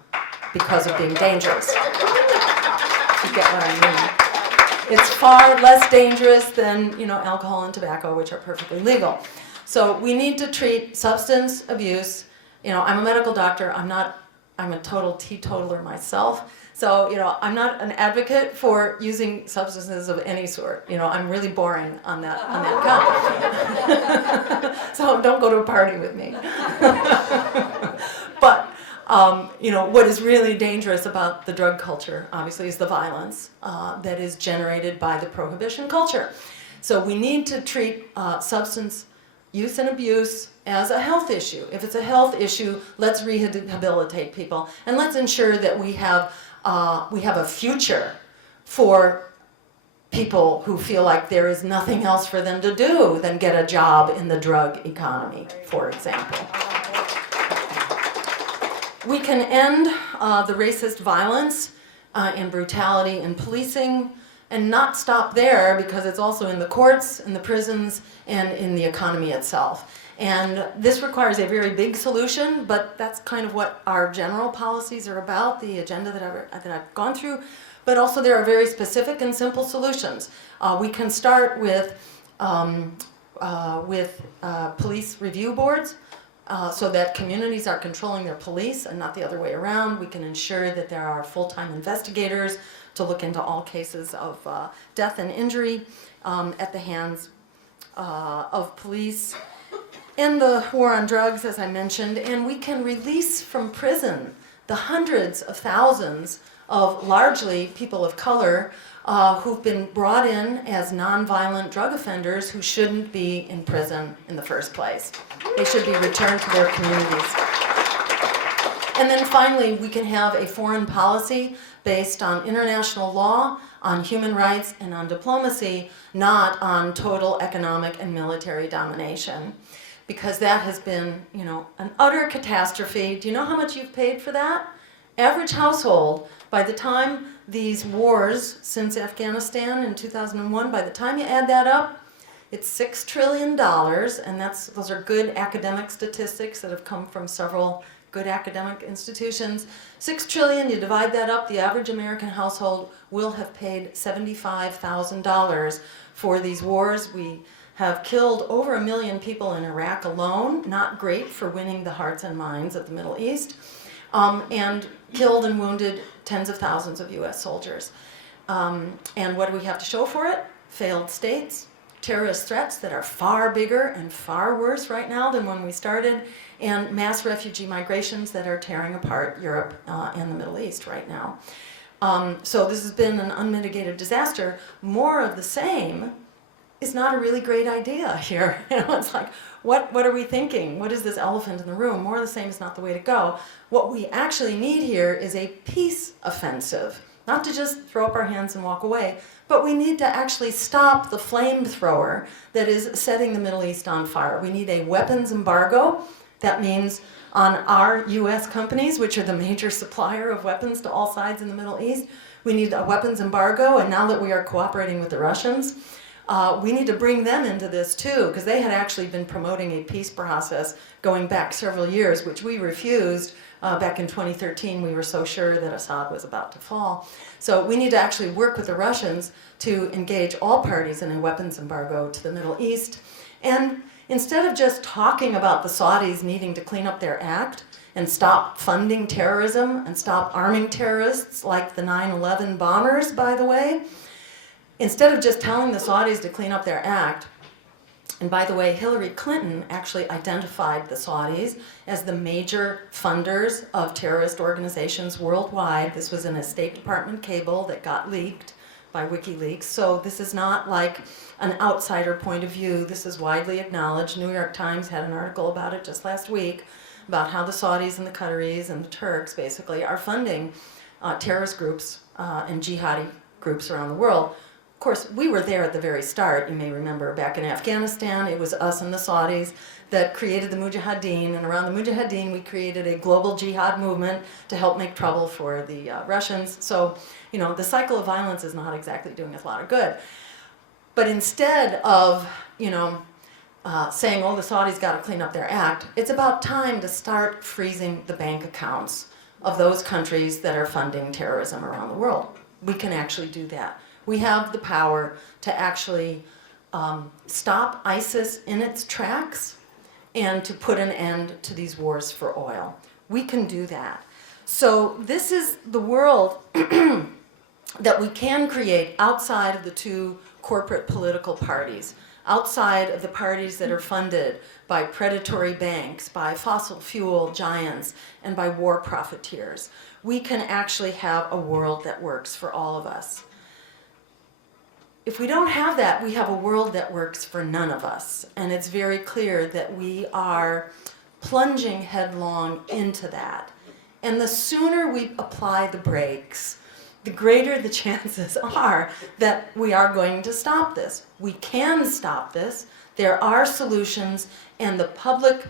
because of being dangerous. You get what I mean? It's far less dangerous than, alcohol and tobacco, which are perfectly legal. So we need to treat substance abuse. I'm a medical doctor. I'm a total teetotaler myself. So, I'm not an advocate for using substances of any sort. I'm really boring on that count. So don't go to a party with me. But, what is really dangerous about the drug culture, obviously, is the violence that is generated by the prohibition culture. So we need to treat substance use and abuse as a health issue. If it's a health issue, let's rehabilitate people, and let's ensure that we have a future for people who feel like there is nothing else for them to do than get a job in the drug economy, for example. We can end the racist violence and brutality in policing, and not stop there, because it's also in the courts, in the prisons, and in the economy itself. And this requires a very big solution, but that's kind of what our general policies are about, the agenda that I've gone through. But also there are very specific and simple solutions. We can start with police review boards, so that communities are controlling their police and not the other way around. We can ensure that there are full-time investigators to look into all cases of death and injury at the hands of police. End the war on drugs, as I mentioned, and we can release from prison the hundreds of thousands of largely people of color who've been brought in as nonviolent drug offenders who shouldn't be in prison in the first place. They should be returned to their communities. And then finally, we can have a foreign policy based on international law, on human rights, and on diplomacy, not on total economic and military domination. Because that has been, an utter catastrophe. Do you know how much you've paid for that? Average household, by the time these wars since Afghanistan in 2001, by the time you add that up, it's $6 trillion, and those are good academic statistics that have come from several good academic institutions. $6 trillion, you divide that up, the average American household will have paid $75,000 for these wars. We have killed over 1 million people in Iraq alone, not great for winning the hearts and minds of the Middle East, and killed and wounded tens of thousands of US soldiers. And what do we have to show for it? Failed states, terrorist threats that are far bigger and far worse right now than when we started, and mass refugee migrations that are tearing apart Europe and the Middle East right now. So this has been an unmitigated disaster. More of the same is not a really great idea here. It's like, what are we thinking? What is this elephant in the room? More of the same is not the way to go. What we actually need here is a peace offensive. Not to just throw up our hands and walk away, but we need to actually stop the flamethrower that is setting the Middle East on fire. We need a weapons embargo. That means on our US companies, which are the major supplier of weapons to all sides in the Middle East, we need a weapons embargo, and now that we are cooperating with the Russians, we need to bring them into this too, because they had actually been promoting a peace process going back several years, which we refused. Back in 2013, we were so sure that Assad was about to fall. So we need to actually work with the Russians to engage all parties in a weapons embargo to the Middle East. And instead of just talking about the Saudis needing to clean up their act and stop funding terrorism and stop arming terrorists like the 9/11 bombers, by the way, instead of just telling the Saudis to clean up their act, and by the way, Hillary Clinton actually identified the Saudis as the major funders of terrorist organizations worldwide. This was in a State Department cable that got leaked by WikiLeaks. So this is not like an outsider point of view. This is widely acknowledged. New York Times had an article about it just last week, about how the Saudis and the Qataris and the Turks basically are funding terrorist groups and jihadi groups around the world. Of course, we were there at the very start. You may remember back in Afghanistan, it was us and the Saudis that created the Mujahideen, and around the Mujahideen we created a global jihad movement to help make trouble for the Russians. So, you know, the cycle of violence is not exactly doing us a lot of good. But instead of, you know, saying, oh, the Saudis got to clean up their act, it's about time to start freezing the bank accounts of those countries that are funding terrorism around the world. We can actually do that. We have the power to actually stop ISIS in its tracks and to put an end to these wars for oil. We can do that. So this is the world that we can create outside of the two corporate political parties, outside of the parties that are funded by predatory banks, by fossil fuel giants, and by war profiteers. We can actually have a world that works for all of us. If we don't have that, we have a world that works for none of us. And it's very clear that we are plunging headlong into that. And the sooner we apply the brakes, the greater the chances are that we are going to stop this. We can stop this. There are solutions, and the public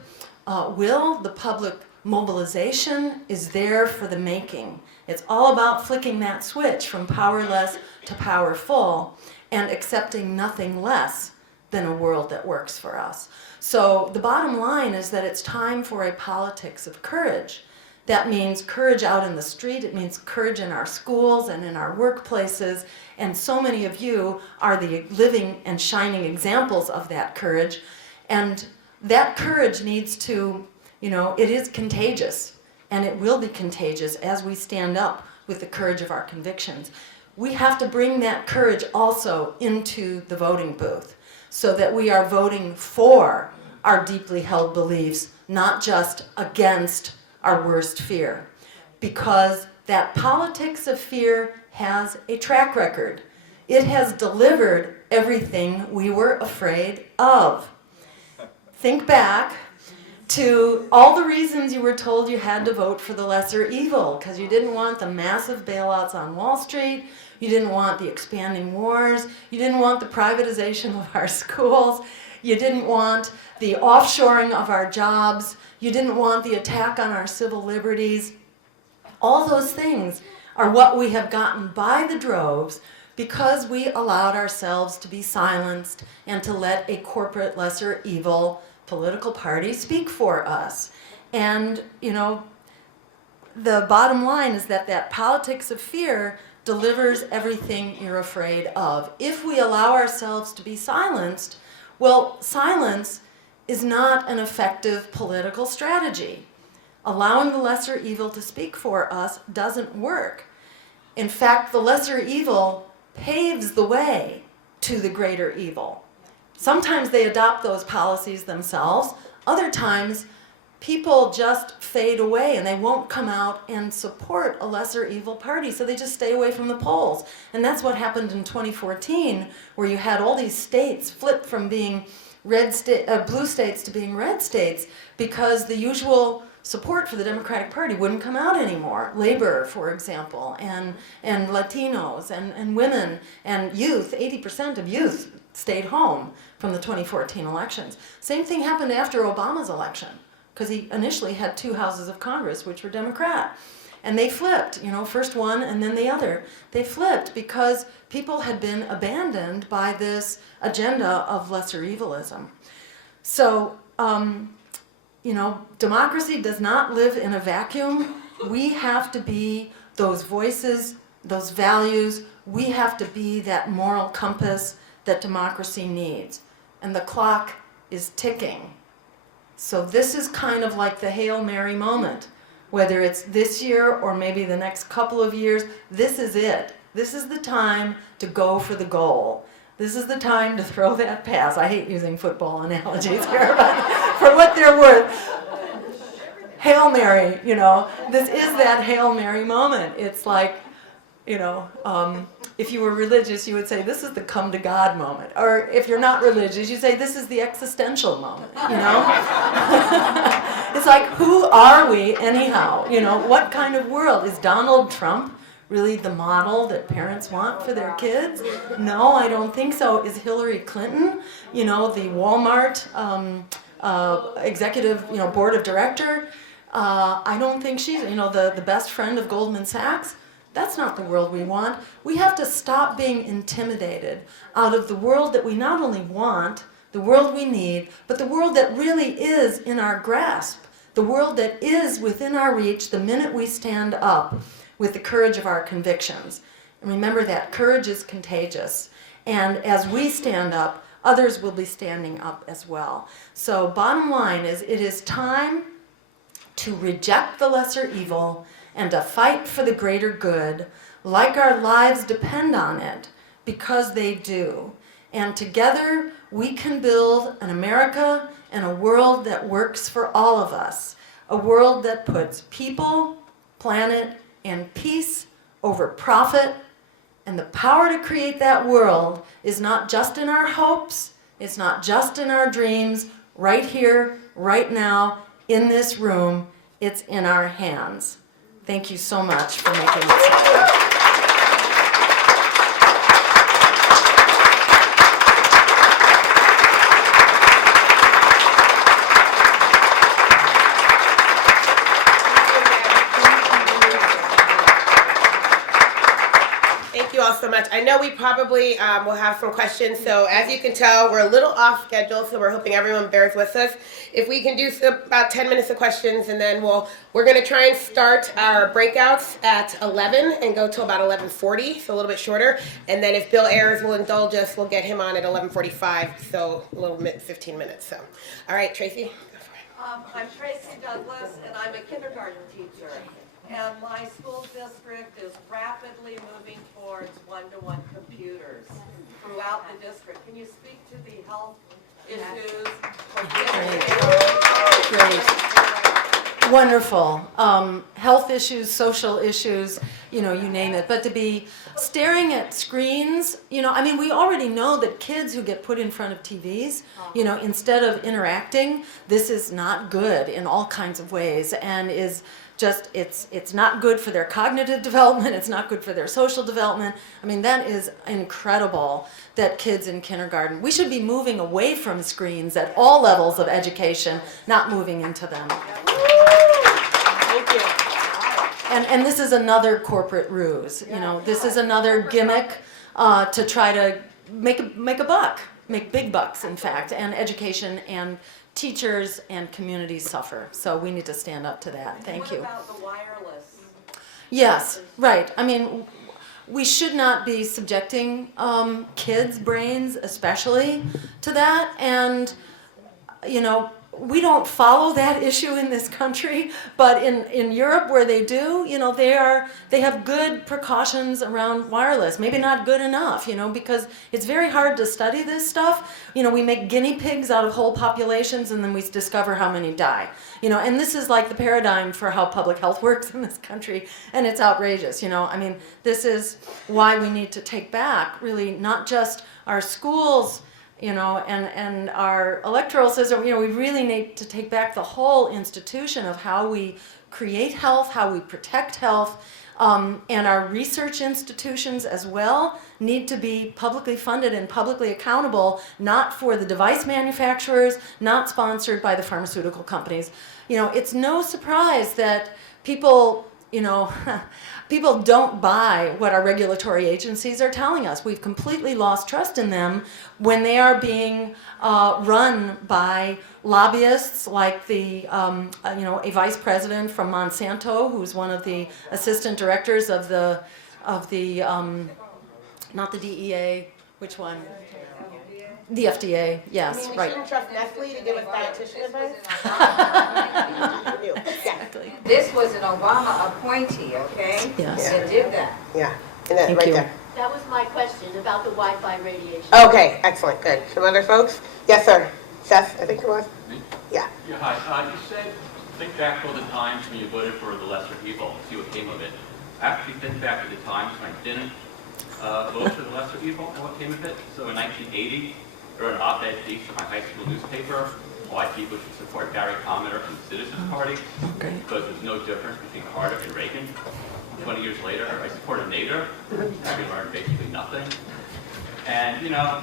will, the public mobilization is there for the making. It's all about flicking that switch from powerless to powerful and accepting nothing less than a world that works for us. So the bottom line is that it's time for a politics of courage. That means courage out in the street. It means courage in our schools and in our workplaces. And so many of you are the living and shining examples of that courage. And that courage needs to, you know, it is contagious. And it will be contagious as we stand up with the courage of our convictions. We have to bring that courage also into the voting booth so that we are voting for our deeply held beliefs, not just against our worst fear. Because that politics of fear has a track record. It has delivered everything we were afraid of. Think back to all the reasons you were told you had to vote for the lesser evil, because you didn't want the massive bailouts on Wall Street, you didn't want the expanding wars, you didn't want the privatization of our schools, you didn't want the offshoring of our jobs, you didn't want the attack on our civil liberties. All those things are what we have gotten by the droves because we allowed ourselves to be silenced and to let a corporate lesser evil political party speak for us. And, you know, the bottom line is that that politics of fear delivers everything you're afraid of. If we allow ourselves to be silenced, well, silence is not an effective political strategy. Allowing the lesser evil to speak for us doesn't work. In fact, the lesser evil paves the way to the greater evil. Sometimes they adopt those policies themselves. Other times, people just fade away and they won't come out and support a lesser evil party, so they just stay away from the polls. And that's what happened in 2014, where you had all these states flip from being blue states to being red states because the usual support for the Democratic Party wouldn't come out anymore. Labor, for example, and Latinos and women and youth. 80% of youth stayed home from the 2014 elections. Same thing happened after Obama's election, because he initially had 2 houses of Congress which were Democrat. And they flipped, you know, first one and then the other. They flipped because people had been abandoned by this agenda of lesser evilism. So, you know, democracy does not live in a vacuum. We have to be those voices, those values. We have to be that moral compass that democracy needs. And the clock is ticking. So this is kind of like the Hail Mary moment. Whether it's this year or maybe the next couple of years, this is it. This is the time to go for the goal. This is the time to throw that pass. I hate using football analogies here, but for what they're worth. Hail Mary, you know, this is that Hail Mary moment. It's like, You know, if you were religious, you would say this is the come to God moment. Or if you're not religious, you say this is the existential moment, you know? It's like, who are we anyhow? You know, what kind of world? Is Donald Trump really the model that parents want for their kids? No, I don't think so. Is Hillary Clinton, you know, the Walmart executive, you know, board of director? I don't think she's, you know, the best friend of Goldman Sachs. That's not the world we want. We have to stop being intimidated out of the world that we not only want, the world we need, but the world that really is in our grasp, the world that is within our reach the minute we stand up with the courage of our convictions. And remember that courage is contagious. And as we stand up, others will be standing up as well. So bottom line is, it is time to reject the lesser evil and to fight for the greater good, like our lives depend on it, because they do. And together we can build an America and a world that works for all of us, a world that puts people, planet, and peace over profit. And the power to create that world is not just in our hopes, it's not just in our dreams, right here, right now, in this room, it's in our hands. Thank you so much for making this happen. Thank you all so much. I know we probably will have some questions, so as you can tell, we're a little off schedule, so we're hoping everyone bears with us. If we can do about 10 minutes of questions, and then we're going to try and start our breakouts at 11 and go till about 11:40, so a little bit shorter. And then if Bill Ayers will indulge us, we'll get him on at 11:45, so a little 15 minutes. So, all right, Tracy, go for it. I'm Tracy Douglas, and I'm a kindergarten teacher. And my school district is rapidly moving towards one-to-one computers throughout the district. Can you speak to the health issues? Great. Wonderful. Health issues, social issues, you know, you name it. But to be staring at screens, you know, I mean, we already know that kids who get put in front of TVs, you know, instead of interacting, this is not good in all kinds of ways, and is just, it's not good for their cognitive development, it's not good for their social development. I mean, that is incredible that kids in kindergarten, we should be moving away from screens at all levels of education, not moving into them. Thank you. And this is another corporate ruse, you know, this is another gimmick to try to make a buck, make big bucks, in fact, and education and teachers and communities suffer. So we need to stand up to that. Thank you. What about the wireless? Yes, right. I mean, we should not be subjecting kids' brains especially to that. And, you know, we don't follow that issue in this country, but in Europe where they do, you know, they have good precautions around wireless. Maybe not good enough, you know, because it's very hard to study this stuff. You know, we make guinea pigs out of whole populations and then we discover how many die. You know, and this is like the paradigm for how public health works in this country, and it's outrageous, you know. I mean, this is why we need to take back really not just our schools, you know, and our electoral system. You know, we really need to take back the whole institution of how we create health, how we protect health, and our research institutions as well need to be publicly funded and publicly accountable, not for the device manufacturers, not sponsored by the pharmaceutical companies. You know, it's no surprise that people, you know, people don't buy what our regulatory agencies are telling us. We've completely lost trust in them when they are being run by lobbyists like the, you know, a vice president from Monsanto, who's one of the assistant directors of the not the DEA, which one? The FDA, yes, I mean, we right. shouldn't trust Nestle to give us dietitian advice? Exactly. This was an Obama appointee, okay? Yes. That did that. Yeah, and then Thank right you. there. That was my question about the Wi-Fi radiation. Okay, excellent, good. Some other folks? Yes, sir. Seth, I think it was? Me? Yeah. Yeah, hi. You said, think back to all the times when you voted for the lesser evil, see what came of it. actually think back to the times when I didn't vote for the lesser evil and what came of it. So in 1980, I wrote an op-ed piece in my high school newspaper. Why people should support Barry Commoner and the Citizens Party. Because there's no difference between Carter and Reagan. 20 years later, I supported Nader, having learned basically nothing. And, you know,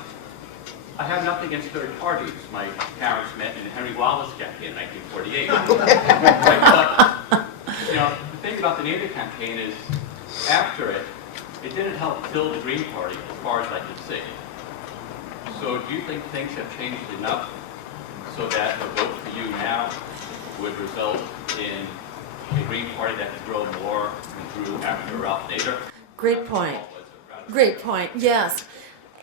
I have nothing against third parties. My parents met in the Henry Wallace campaign in 1948. But, you know, the thing about the Nader campaign is, after it, it didn't help kill the Green Party as far as I can see. So do you think things have changed enough so that a vote for you now would result in a Green Party that could grow more and grew after Ralph Nader? Great point. Great point, yes.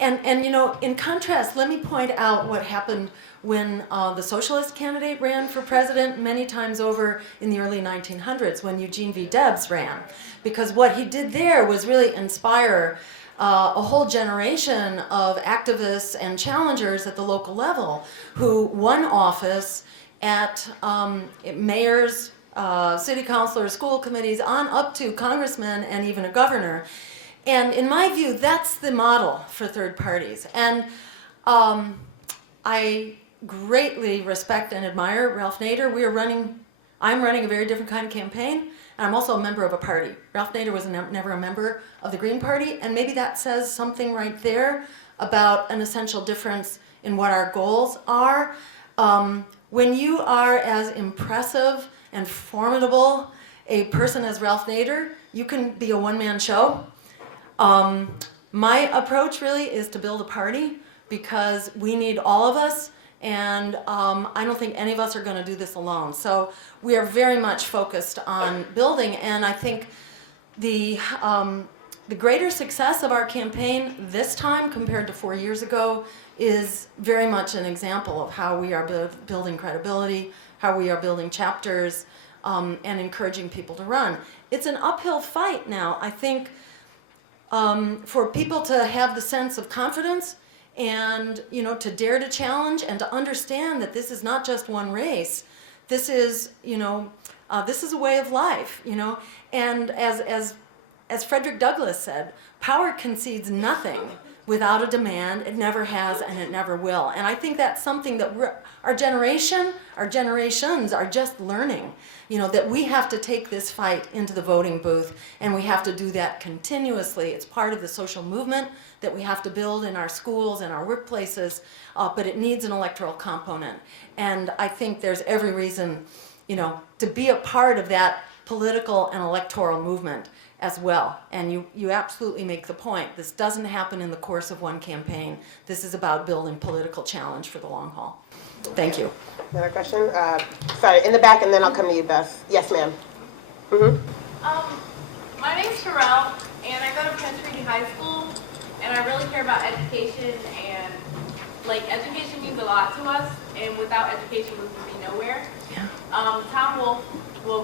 And you know, in contrast, let me point out what happened when the socialist candidate ran for president many times over in the early 1900s when Eugene V. Debs ran. Because what he did there was really inspire a whole generation of activists and challengers at the local level who won office at mayors, city councilors, school committees, on up to congressmen and even a governor. And in my view, that's the model for third parties. And I greatly respect and admire Ralph Nader. I'm running a very different kind of campaign, and I'm also a member of a party. Ralph Nader was never a member of the Green Party, and maybe that says something right there about an essential difference in what our goals are. When you are as impressive and formidable a person as Ralph Nader, you can be a one-man show. My approach really is to build a party because we need all of us, and I don't think any of us are going to do this alone. So we are very much focused on building, and I think the greater success of our campaign this time compared to 4 years ago is very much an example of how we are building credibility, how we are building chapters, and encouraging people to run. It's an uphill fight now, I think. For people to have the sense of confidence and, you know, to dare to challenge and to understand that this is not just one race. This is, you know, this is a way of life, you know. And as Frederick Douglass said, power concedes nothing without a demand. It never has and it never will. And I think that's something that our generations are just learning, you know, that we have to take this fight into the voting booth, and we have to do that continuously. It's part of the social movement that we have to build in our schools and our workplaces, but it needs an electoral component. And I think there's every reason, you know, to be a part of that political and electoral movement as well. And you absolutely make the point. This doesn't happen in the course of one campaign. This is about building political challenge for the long haul. Thank you. Another question? Sorry, in the back, and then I'll come to you, Beth. Yes, ma'am. My name's Terrell, and I go to Penn Treaty High School, and I really care about education, and like education means a lot to us, and without education we would be nowhere. Yeah.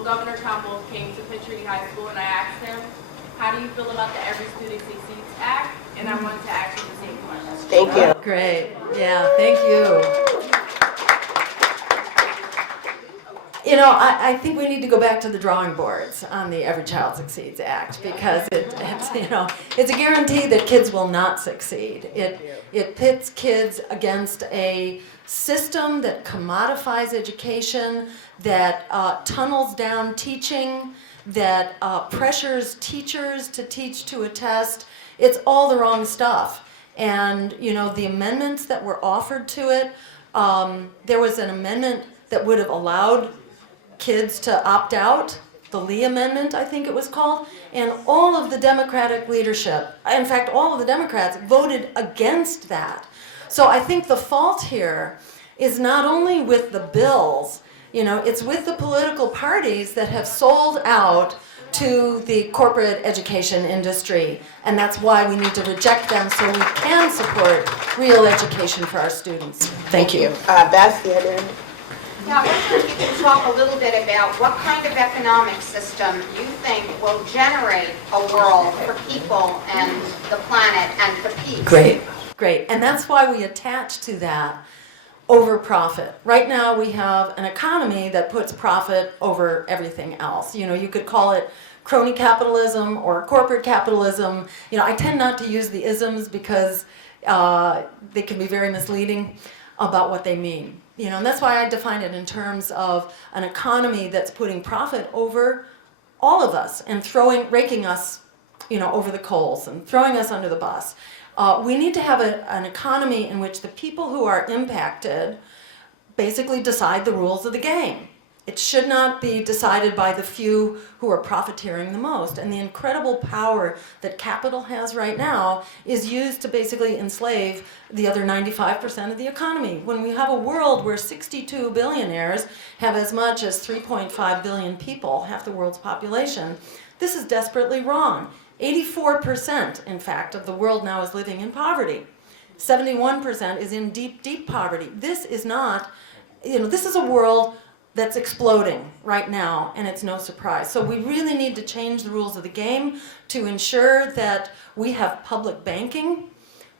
Governor Tom Wolf came to Penn Treaty High School, and I asked him, how do you feel about the Every Student Succeeds Act? And I wanted to ask you the same question. Thank you. Great. Yeah, thank you. You know, I think we need to go back to the drawing boards on the Every Child Succeeds Act, because it's, you know, it's a guarantee that kids will not succeed. It pits kids against a system that commodifies education, that tunnels down teaching, that pressures teachers to teach to a test. It's all the wrong stuff. And, you know, the amendments that were offered to it, there was an amendment that would have allowed kids to opt out, the Lee Amendment, I think it was called, and all of the Democratic leadership, in fact, all of the Democrats voted against that. So I think the fault here is not only with the bills, you know, it's with the political parties that have sold out to the corporate education industry, and that's why we need to reject them so we can support real education for our students. Thank you. Beth, you had your... Yeah, I wonder if you can talk a little bit about what kind of economic system you think will generate a world for people and the planet and for peace. Great. And that's why we attach to that over profit. Right now we have an economy that puts profit over everything else. You know, you could call it crony capitalism or corporate capitalism. You know, I tend not to use the isms because they can be very misleading about what they mean. You know, and that's why I define it in terms of an economy that's putting profit over all of us and raking us, you know, over the coals and throwing us under the bus. We need to have an economy in which the people who are impacted basically decide the rules of the game. It should not be decided by the few who are profiteering the most. And the incredible power that capital has right now is used to basically enslave the other 95% of the economy. When we have a world where 62 billionaires have as much as 3.5 billion people, half the world's population, this is desperately wrong. 84%, in fact, of the world now is living in poverty. 71% is in deep, deep poverty. This is not, you know, this is a world that's exploding right now, and it's no surprise. So we really need to change the rules of the game to ensure that we have public banking,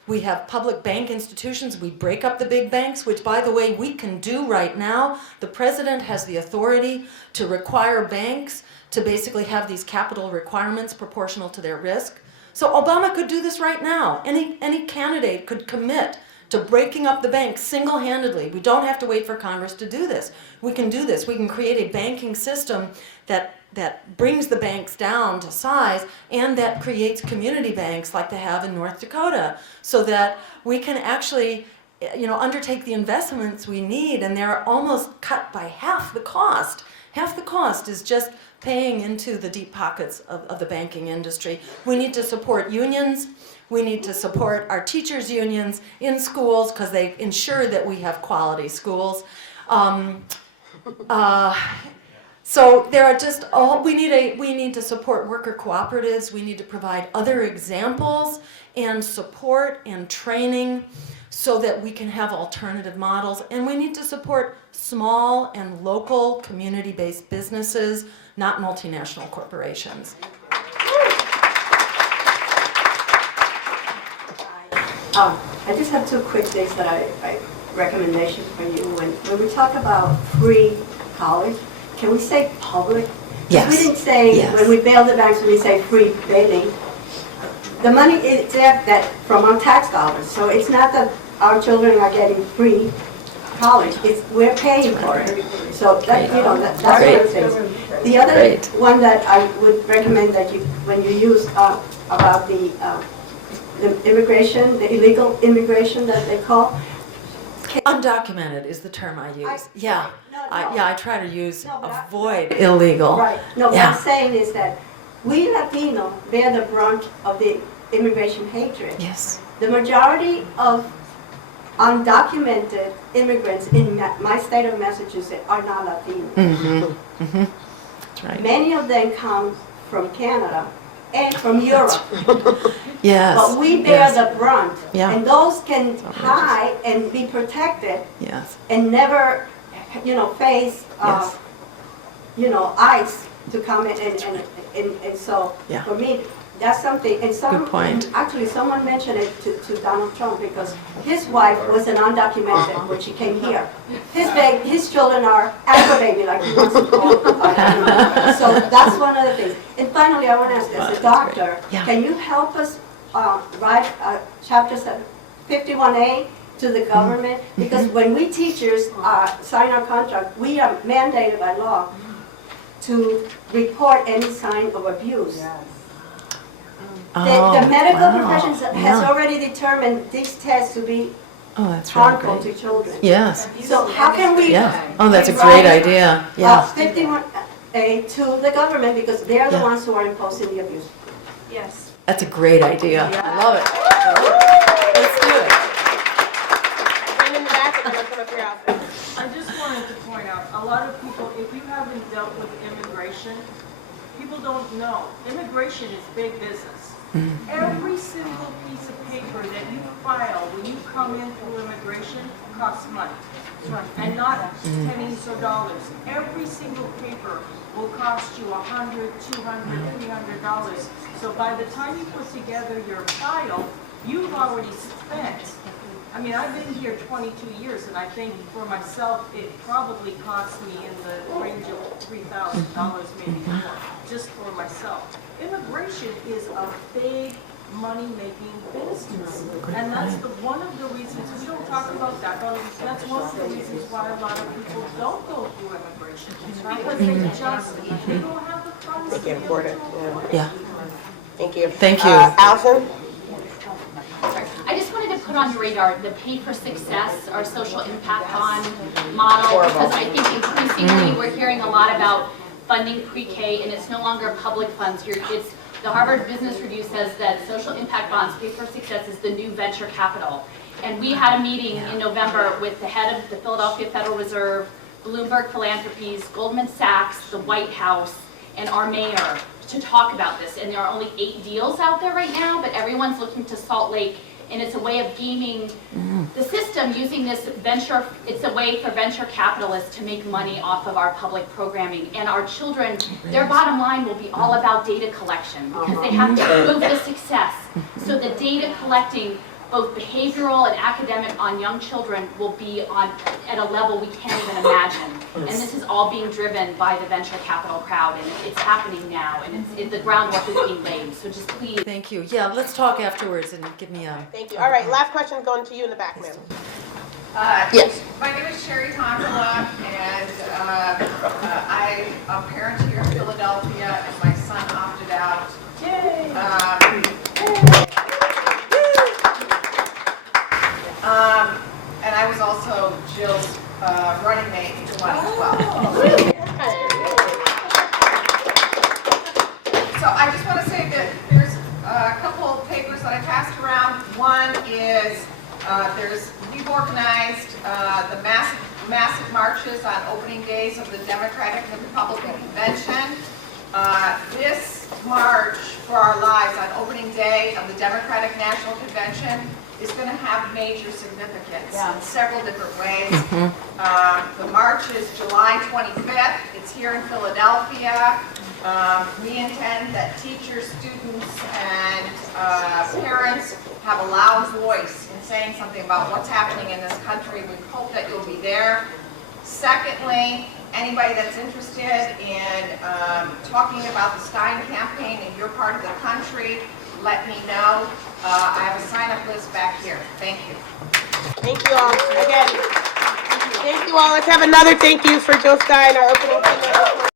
we have public bank institutions, we break up the big banks, which, by the way, we can do right now. The president has the authority to require banks to basically have these capital requirements proportional to their risk. So Obama could do this right now. Any candidate could commit to breaking up the banks single-handedly. We don't have to wait for Congress to do this. We can do this. We can create a banking system that brings the banks down to size and that creates community banks like they have in North Dakota, so that we can actually, you know, undertake the investments we need, and they're almost cut by half the cost. Half the cost is just paying into the deep pockets of the banking industry. We need to support unions. We need to support our teachers' unions in schools because they ensure that we have quality schools. So there are just we need to support worker cooperatives. We need to provide other examples and support and training so that we can have alternative models. And we need to support small and local community-based businesses, not multinational corporations. I just have two quick things that I recommendations for you. When we talk about free college, can we say public? Yes. We didn't say, Yes. when we bail the banks, we say free bailing. The money is there that from our tax dollars, so it's not that our children are getting free college, we're paying for it. So that, you know, that's one of the things. The other one that I would recommend that you, when you use about the immigration, the illegal immigration that they call. Undocumented is the term I use. I try to use No, but avoid illegal. Right. No, what Yeah. I'm saying is that we Latino bear the brunt of the immigration hatred. Yes. The majority of undocumented immigrants in my state of Massachusetts are not Latino. That's right. Many of them come from Canada and from Europe. Yes. But we bear yes. the brunt. Yeah. And those can outrageous. hide and be protected Yes. and never, you know, face, Yes. you know, ICE to come in and so Yeah. for me, that's something. And Good point. actually, someone mentioned it to Donald Trump because his wife was an undocumented when she came here. His children are Afro baby, like he wants to call. So that's one of the things. And finally, I want to ask, as a doctor, Yeah. can you help us write Chapter 51A to the government? Because when we teachers sign our contract, we are mandated by law to report any sign of abuse. The medical profession has already determined these tests to be Oh, that's really harmful great. to children. Yes. So how can we Yeah. Oh, that's a write, great idea. Yeah. 51A to the government because they're the Yeah. ones who are imposing the abuse? Yes. That's a great idea. I love it. Let's do it. Stand in the back and then I'll come up here after. I just wanted to point out, a lot of people, if you haven't dealt with immigration, people don't know. Immigration is big business. Every single piece of paper that you file when you come in through immigration costs money. And not pennies or dollars. Every single paper will cost you $100, $200, $300. So by the time you put together your file, you've already spent I mean, I've been here 22 years, and I think for myself, it probably cost me in the range of $3,000, maybe more, just for myself. Immigration is a big money-making business, and that's one of the reasons we don't talk about that. But that's one of the reasons why a lot of people don't go through immigration, because they don't have the funds to be able afford it, to. Yeah. Thank you. Thank you. Allison? I just wanted to put on your radar the Pay for Success, our social impact bond model, because I think increasingly we're hearing a lot about funding pre-K, and it's no longer public funds. The Harvard Business Review says that social impact bonds, Pay for Success, is the new venture capital. And we had a meeting in November with the head of the Philadelphia Federal Reserve, Bloomberg Philanthropies, Goldman Sachs, the White House, and our mayor to talk about this. And there are only 8 deals out there right now, but everyone's looking to Salt Lake, and it's a way of gaming the system using this venture. It's a way for venture capitalists to make money off of our public programming. And our children, their bottom line will be all about data collection, because they have to prove the success. So the data collecting, both behavioral and academic, on young children will be at a level we can't even imagine. And this is all being driven by the venture capital crowd, and it's happening now, and the groundwork is being laid. So just please. Thank you. Yeah, let's talk afterwards and give me a... Thank you. All right, last question going to you in the back, ma'am. Yes. My name is Sherry Tomberla, and I'm a parent here in Philadelphia, and my son opted out. And I was also Jill's running mate in 2012. So I just want to say that there's a couple of papers that I passed around. One is we've organized the massive marches on opening days of the Democratic and Republican Convention. This march for our lives on opening day of the Democratic National Convention is going to have major significance in several different ways. The march is July 25th. It's here in Philadelphia. We intend that teachers, students, and parents have a loud voice in saying something about what's happening in this country. We hope that you'll be there. Secondly, anybody that's interested in talking about the Stein campaign in your part of the country, let me know. I have a sign-up list back here. Thank you. Thank you all. Again, thank you all. Let's have another thank you for Jill Stein, our opening keynote.